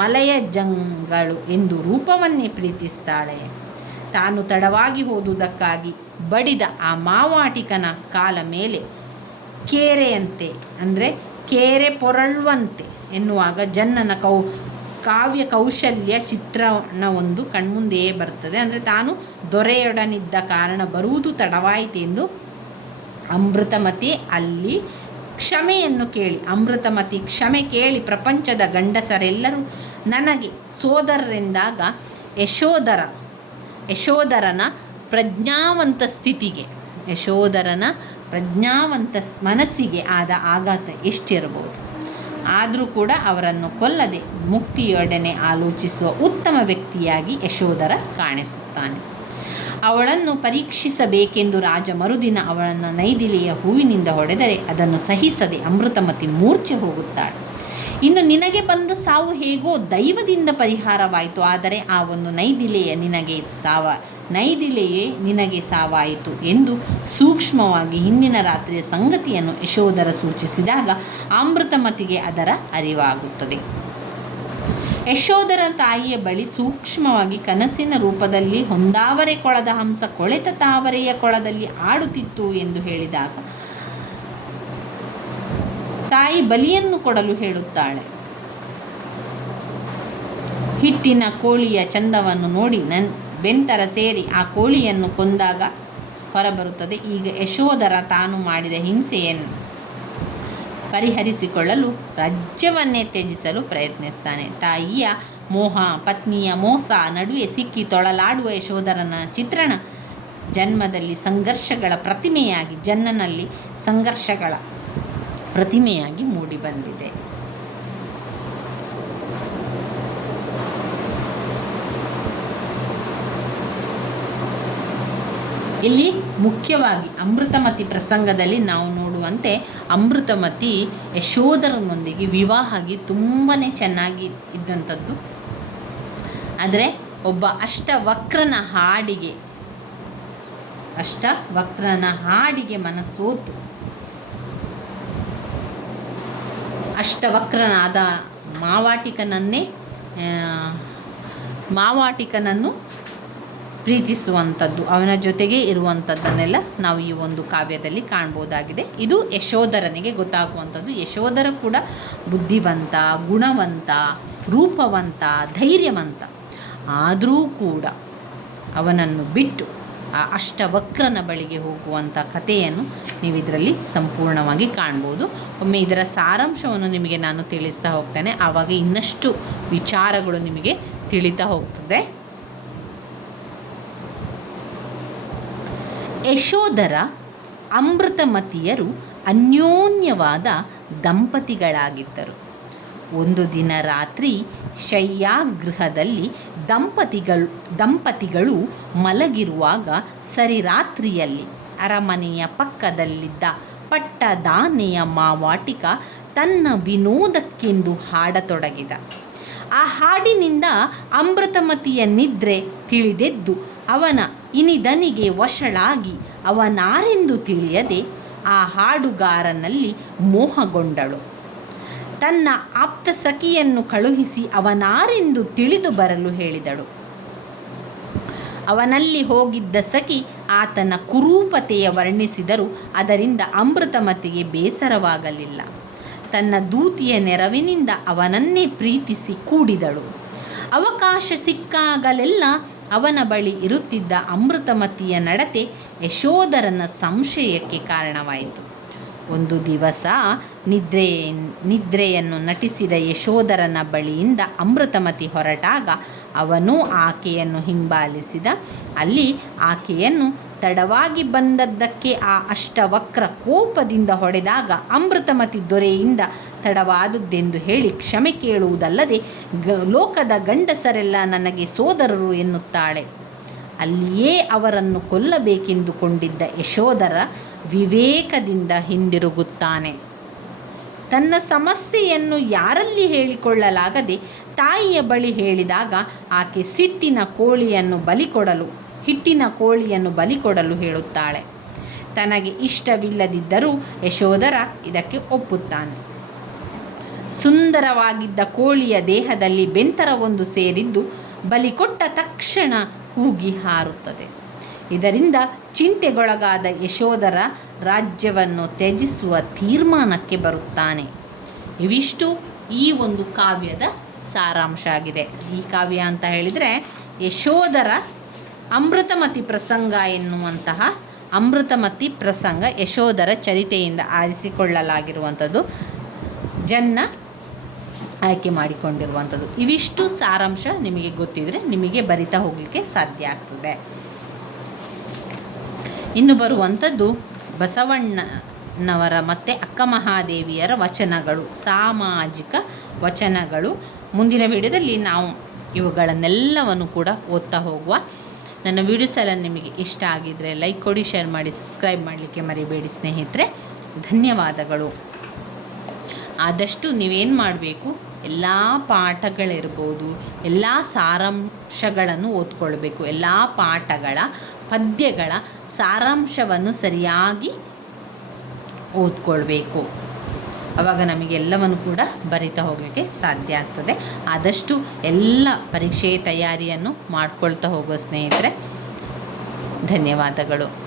ಮಲಯ ಜಂಗಳು ಎಂದು ರೂಪವನ್ನೇ ಪ್ರೀತಿಸ್ತಾಳೆ. ತಾನು ತಡವಾಗಿ ಹೋದುದಕ್ಕಾಗಿ ಬಡಿದ ಆ ಮಾವಾಟಿಕನ ಕಾಲ ಮೇಲೆ ಕೇರೆಯಂತೆ, ಅಂದರೆ ಕೇರೆ ಪೊರಳುವಂತೆ ಎನ್ನುವಾಗ ಜನ್ನನ ಕಾವ್ಯ ಕೌಶಲ್ಯ ಚಿತ್ರಣವೊಂದು ಕಣ್ಮುಂದೆಯೇ ಬರ್ತದೆ. ಅಂದರೆ ತಾನು ದೊರೆಯೊಡನಿದ್ದ ಕಾರಣ ಬರುವುದು ತಡವಾಯಿತೆಂದು ಅಮೃತಮತಿ ಅಲ್ಲಿ ಕ್ಷಮೆಯನ್ನು ಕೇಳಿ, ಅಮೃತಮತಿ ಕ್ಷಮೆ ಕೇಳಿ ಪ್ರಪಂಚದ ಗಂಡಸರೆಲ್ಲರೂ ನನಗೆ ಸೋದರರೆಂದಾಗ ಯಶೋಧರನ ಪ್ರಜ್ಞಾವಂತ ಸ್ಥಿತಿಗೆ, ಯಶೋಧರನ ಪ್ರಜ್ಞಾವಂತ ಮನಸ್ಸಿಗೆ ಆದ ಆಘಾತ ಎಷ್ಟಿರಬಹುದು. ಆದರೂ ಕೂಡ ಅವರನ್ನು ಕೊಲ್ಲದೆ ಮುಕ್ತಿಯೊಡನೆ ಆಲೋಚಿಸುವ ಉತ್ತಮ ವ್ಯಕ್ತಿಯಾಗಿ ಯಶೋಧರ ಕಾಣಿಸುತ್ತಾನೆ. ಅವಳನ್ನು ಪರೀಕ್ಷಿಸಬೇಕೆಂದು ರಾಜ ಮರುದಿನ ಅವಳನ್ನು ನೈದಿಲೆಯ ಹೂವಿನಿಂದ ಹೊಡೆದರೆ ಅದನ್ನು ಸಹಿಸದೆ ಅಮೃತಮತಿ ಮೂರ್ಛೆ ಹೋಗುತ್ತಾಳೆ. ಇನ್ನು ನಿನಗೆ ಬಂದ ಸಾವು ಹೇಗೋ ದೈವದಿಂದ ಪರಿಹಾರವಾಯಿತು, ಆದರೆ ಆ ಒಂದು ನೈದಿಲೆಯೇ ನಿನಗೆ ಸಾವಾಯಿತು ಎಂದು ಸೂಕ್ಷ್ಮವಾಗಿ ಹಿಂದಿನ ರಾತ್ರಿಯ ಸಂಗತಿಯನ್ನು ಯಶೋಧರ ಸೂಚಿಸಿದಾಗ ಅಮೃತಮತಿಗೆ ಅದರ ಅರಿವಾಗುತ್ತದೆ. ಯಶೋಧರ ತಾಯಿಯ ಬಳಿ ಸೂಕ್ಷ್ಮವಾಗಿ ಕನಸಿನ ರೂಪದಲ್ಲಿ ಹೊಂದಾವರೆ ಕೊಳದ ಹಂಸ ಕೊಳೆತ ತಾವರೆಯ ಕೊಳದಲ್ಲಿ ಆಡುತ್ತಿತ್ತು ಎಂದು ಹೇಳಿದಾಗ ತಾಯಿ ಬಲಿಯನ್ನು ಕೊಡಲು ಹೇಳುತ್ತಾಳೆ. ಹಿಟ್ಟಿನ ಕೋಳಿಯ ಚಂದವನ್ನು ನೋಡಿ ಬೆಂತರ ಸೇರಿ ಆ ಕೋಳಿಯನ್ನು ಕೊಂದಾಗ ಹೊರಬರುತ್ತದೆ. ಈಗ ಯಶೋಧರ ತಾನು ಮಾಡಿದ ಹಿಂಸೆಯನ್ನು ಪರಿಹರಿಸಿಕೊಳ್ಳಲು ರಾಜ್ಯವನ್ನೇ ತ್ಯಜಿಸಲು ಪ್ರಯತ್ನಿಸ್ತಾನೆ. ತಾಯಿಯ ಮೋಹ, ಪತ್ನಿಯ ಮೋಸ ನಡುವೆ ಸಿಕ್ಕಿ ತೊಳಲಾಡುವ ಯಶೋಧರನ ಚಿತ್ರಣ ಜನ್ಮದಲ್ಲಿ ಸಂಘರ್ಷಗಳ ಪ್ರತಿಮೆಯಾಗಿ, ಜನ್ನನಲ್ಲಿ ಸಂಘರ್ಷಗಳ ಪ್ರತಿಮೆಯಾಗಿ ಮೂಡಿಬಂದಿದೆ. ಇಲ್ಲಿ ಮುಖ್ಯವಾಗಿ ಅಮೃತಮತಿ ಪ್ರಸಂಗದಲ್ಲಿ ನಾವು ನೋಡುವಂತೆ ಅಮೃತಮತಿ ಯಶೋಧರನೊಂದಿಗೆ ವಿವಾಹವಾಗಿ ತುಂಬಾ ಚೆನ್ನಾಗಿ ಇದ್ದಂಥದ್ದು. ಆದರೆ ಒಬ್ಬ ಅಷ್ಟವಕ್ರನ ಹಾಡಿಗೆ ಮನಸೋತು ಅಷ್ಟವಕ್ರನಾದ ಮಾವಾಟಿಕನನ್ನು ಪ್ರೀತಿಸುವಂಥದ್ದು, ಅವನ ಜೊತೆಗೆ ಇರುವಂಥದ್ದನ್ನೆಲ್ಲ ನಾವು ಈ ಒಂದು ಕಾವ್ಯದಲ್ಲಿ ಕಾಣ್ಬೋದಾಗಿದೆ. ಇದು ಯಶೋಧರನಿಗೆ ಗೊತ್ತಾಗುವಂಥದ್ದು. ಯಶೋಧರ ಕೂಡ ಬುದ್ಧಿವಂತ, ಗುಣವಂತ, ರೂಪವಂತ, ಧೈರ್ಯವಂತ. ಆದರೂ ಕೂಡ ಅವನನ್ನು ಬಿಟ್ಟು ಆ ಅಷ್ಟವಕ್ರನ ಬಳಿಗೆ ಹೋಗುವಂಥ ಕಥೆಯನ್ನು ನೀವು ಇದರಲ್ಲಿ ಸಂಪೂರ್ಣವಾಗಿ ಕಾಣ್ಬೋದು. ಒಮ್ಮೆ ಇದರ ಸಾರಾಂಶವನ್ನು ನಿಮಗೆ ನಾನು ತಿಳಿಸ್ತಾ ಹೋಗ್ತೇನೆ, ಆವಾಗ ಇನ್ನಷ್ಟು ವಿಚಾರಗಳು ನಿಮಗೆ ತಿಳಿತಾ ಹೋಗ್ತದೆ. ಯಶೋಧರ ಅಮೃತಮತಿಯರು ಅನ್ಯೋನ್ಯವಾದ ದಂಪತಿಗಳಾಗಿದ್ದರು. ಒಂದು ದಿನ ರಾತ್ರಿ ಶಯ್ಯಾಗೃಹದಲ್ಲಿ ದಂಪತಿಗಳು ಮಲಗಿರುವಾಗ ಸರಿರಾತ್ರಿಯಲ್ಲಿ ಅರಮನೆಯ ಪಕ್ಕದಲ್ಲಿದ್ದ ಪಟ್ಟದಾನೆಯ ಮಾವಾಟಿಕ ತನ್ನ ವಿನೋದಕ್ಕೆಂದು ಹಾಡತೊಡಗಿದ. ಆ ಹಾಡಿನಿಂದ ಅಮೃತಮತಿಯ ನಿದ್ರೆ ತಿಳಿದೆದ್ದು ಅವನ ಇನಿದನಿಗೆ ವಶಳಾಗಿ ಅವನಾರೆಂದು ತಿಳಿಯದೆ ಆ ಹಾಡುಗಾರನಲ್ಲಿ ಮೋಹಗೊಂಡಳು. ತನ್ನ ಆಪ್ತ ಸಖಿಯನ್ನು ಕಳುಹಿಸಿ ಅವನಾರೆಂದು ತಿಳಿದು ಬರಲು ಹೇಳಿದಳು. ಅವನಲ್ಲಿ ಹೋಗಿದ್ದ ಸಖಿ ಆತನ ಕುರೂಪತೆಯ ವರ್ಣಿಸಿದರೂ ಅದರಿಂದ ಅಮೃತಮತಿಗೆ ಬೇಸರವಾಗಲಿಲ್ಲ. ತನ್ನ ದೂತಿಯ ನೆರವಿನಿಂದ ಅವನನ್ನೇ ಪ್ರೀತಿಸಿ ಕೂಡಿದಳು. ಅವಕಾಶ ಸಿಕ್ಕಾಗಲೆಲ್ಲ ಅವನ ಬಳಿ ಇರುತ್ತಿದ್ದ ಅಮೃತಮತಿಯ ನಡತೆ ಯಶೋಧರನ ಸಂಶಯಕ್ಕೆ ಕಾರಣವಾಯಿತು. ಒಂದು ದಿವಸ ನಿದ್ರೆಯನ್ನು ನಟಿಸಿದ ಯಶೋಧರನ ಬಳಿಯಿಂದ ಅಮೃತಮತಿ ಹೊರಟಾಗ ಅವನು ಆಕೆಯನ್ನು ಹಿಂಬಾಲಿಸಿದ. ಅಲ್ಲಿ ಆಕೆಯನ್ನು ತಡವಾಗಿ ಬಂದದ್ದಕ್ಕೆ ಆ ಅಷ್ಟವಕ್ರ ಕೋಪದಿಂದ ಹೊಡೆದಾಗ ಅಮೃತಮತಿ ದೊರೆಯಿಂದ ತಡವಾದುದೆಂದು ಹೇಳಿ ಕ್ಷಮೆ ಕೇಳುವುದಲ್ಲದೆ ಲೋಕದ ಗಂಡಸರೆಲ್ಲ ನನಗೆ ಸೋದರರು ಎನ್ನುತ್ತಾಳೆ. ಅಲ್ಲಿಯೇ ಅವರನ್ನು ಕೊಲ್ಲಬೇಕೆಂದುಕೊಂಡಿದ್ದ ಯಶೋಧರ ವಿವೇಕದಿಂದ ಹಿಂದಿರುಗುತ್ತಾನೆ. ತನ್ನ ಸಮಸ್ಯೆಯನ್ನು ಯಾರಲ್ಲಿ ಹೇಳಿಕೊಳ್ಳಲಾಗದೆ ತಾಯಿಯ ಬಳಿ ಹೇಳಿದಾಗ ಆಕೆ ಹಿಟ್ಟಿನ ಕೋಳಿಯನ್ನು ಬಲಿಕೊಡಲು ಹೇಳುತ್ತಾಳೆ. ತನಗೆ ಇಷ್ಟವಿಲ್ಲದಿದ್ದರೂ ಯಶೋಧರ ಇದಕ್ಕೆ ಒಪ್ಪುತ್ತಾನೆ. ಸುಂದರವಾಗಿದ್ದ ಕೋಳಿಯ ದೇಹದಲ್ಲಿ ಬೆಂತರವೊಂದು ಸೇರಿದ್ದು ಬಲಿಕೊಟ್ಟ ತಕ್ಷಣ ಕೂಗಿ ಹಾರುತ್ತದೆ. ಇದರಿಂದ ಚಿಂತೆಗೊಳಗಾದ ಯಶೋಧರ ರಾಜ್ಯವನ್ನು ತ್ಯಜಿಸುವ ತೀರ್ಮಾನಕ್ಕೆ ಬರುತ್ತಾನೆ. ಇವಿಷ್ಟು ಈ ಒಂದು ಕಾವ್ಯದ ಸಾರಾಂಶ ಆಗಿದೆ. ಈ ಕಾವ್ಯ ಅಂತ ಹೇಳಿದರೆ ಯಶೋಧರ ಅಮೃತಮತಿ ಪ್ರಸಂಗ ಎನ್ನುವಂತಹ ಅಮೃತಮತಿ ಪ್ರಸಂಗ ಯಶೋಧರ ಚರಿತೆಯಿಂದ ಆರಿಸಿಕೊಳ್ಳಲಾಗಿರುವಂಥದ್ದು, ಜನ್ನ ಆಯ್ಕೆ ಮಾಡಿಕೊಂಡಿರುವಂಥದ್ದು. ಇವಿಷ್ಟು ಸಾರಾಂಶ ನಿಮಗೆ ಗೊತ್ತಿದ್ದರೆ ನಿಮಗೆ ಬರಿತಾ ಹೋಗಲಿಕ್ಕೆ ಸಾಧ್ಯ ಆಗ್ತದೆ. ಇನ್ನು ಬರುವಂಥದ್ದು ಬಸವಣ್ಣನವರ ಮತ್ತು ಅಕ್ಕ ಮಹಾದೇವಿಯರ ವಚನಗಳು, ಸಾಮಾಜಿಕ ವಚನಗಳು. ಮುಂದಿನ ವಿಡಿಯೋದಲ್ಲಿ ನಾವು ಇವುಗಳನ್ನೆಲ್ಲವನ್ನು ಕೂಡ ಓದ್ತಾ ಹೋಗುವ. ನನ್ನ ವಿಡಿಯೋಸ್ ಎಲ್ಲ ನಿಮಗೆ ಇಷ್ಟ ಆಗಿದ್ದರೆ ಲೈಕ್ ಕೊಡಿ, ಶೇರ್ ಮಾಡಿ, ಸಬ್ಸ್ಕ್ರೈಬ್ ಮಾಡಲಿಕ್ಕೆ ಮರಿಬೇಡಿ ಸ್ನೇಹಿತರೆ. ಧನ್ಯವಾದಗಳು. ಆದಷ್ಟು ನೀವೇನು ಮಾಡಬೇಕು, ಎಲ್ಲ ಪಾಠಗಳಿರ್ಬೋದು, ಎಲ್ಲ ಸಾರಾಂಶಗಳನ್ನು ಓದ್ಕೊಳ್ಬೇಕು. ಎಲ್ಲ ಪಾಠಗಳ ಪದ್ಯಗಳ ಸಾರಾಂಶವನ್ನು ಸರಿಯಾಗಿ ಓದ್ಕೊಳ್ಬೇಕು. ಆವಾಗ ನಮಗೆಲ್ಲವನ್ನು ಕೂಡ ಬರಿತಾ ಹೋಗಲಿಕ್ಕೆ ಸಾಧ್ಯ ಆಗ್ತದೆ. ಆದಷ್ಟು ಎಲ್ಲ ಪರೀಕ್ಷೆಯ ತಯಾರಿಯನ್ನು ಮಾಡ್ಕೊಳ್ತಾ ಹೋಗೋ ಸ್ನೇಹಿತರೆ. ಧನ್ಯವಾದಗಳು.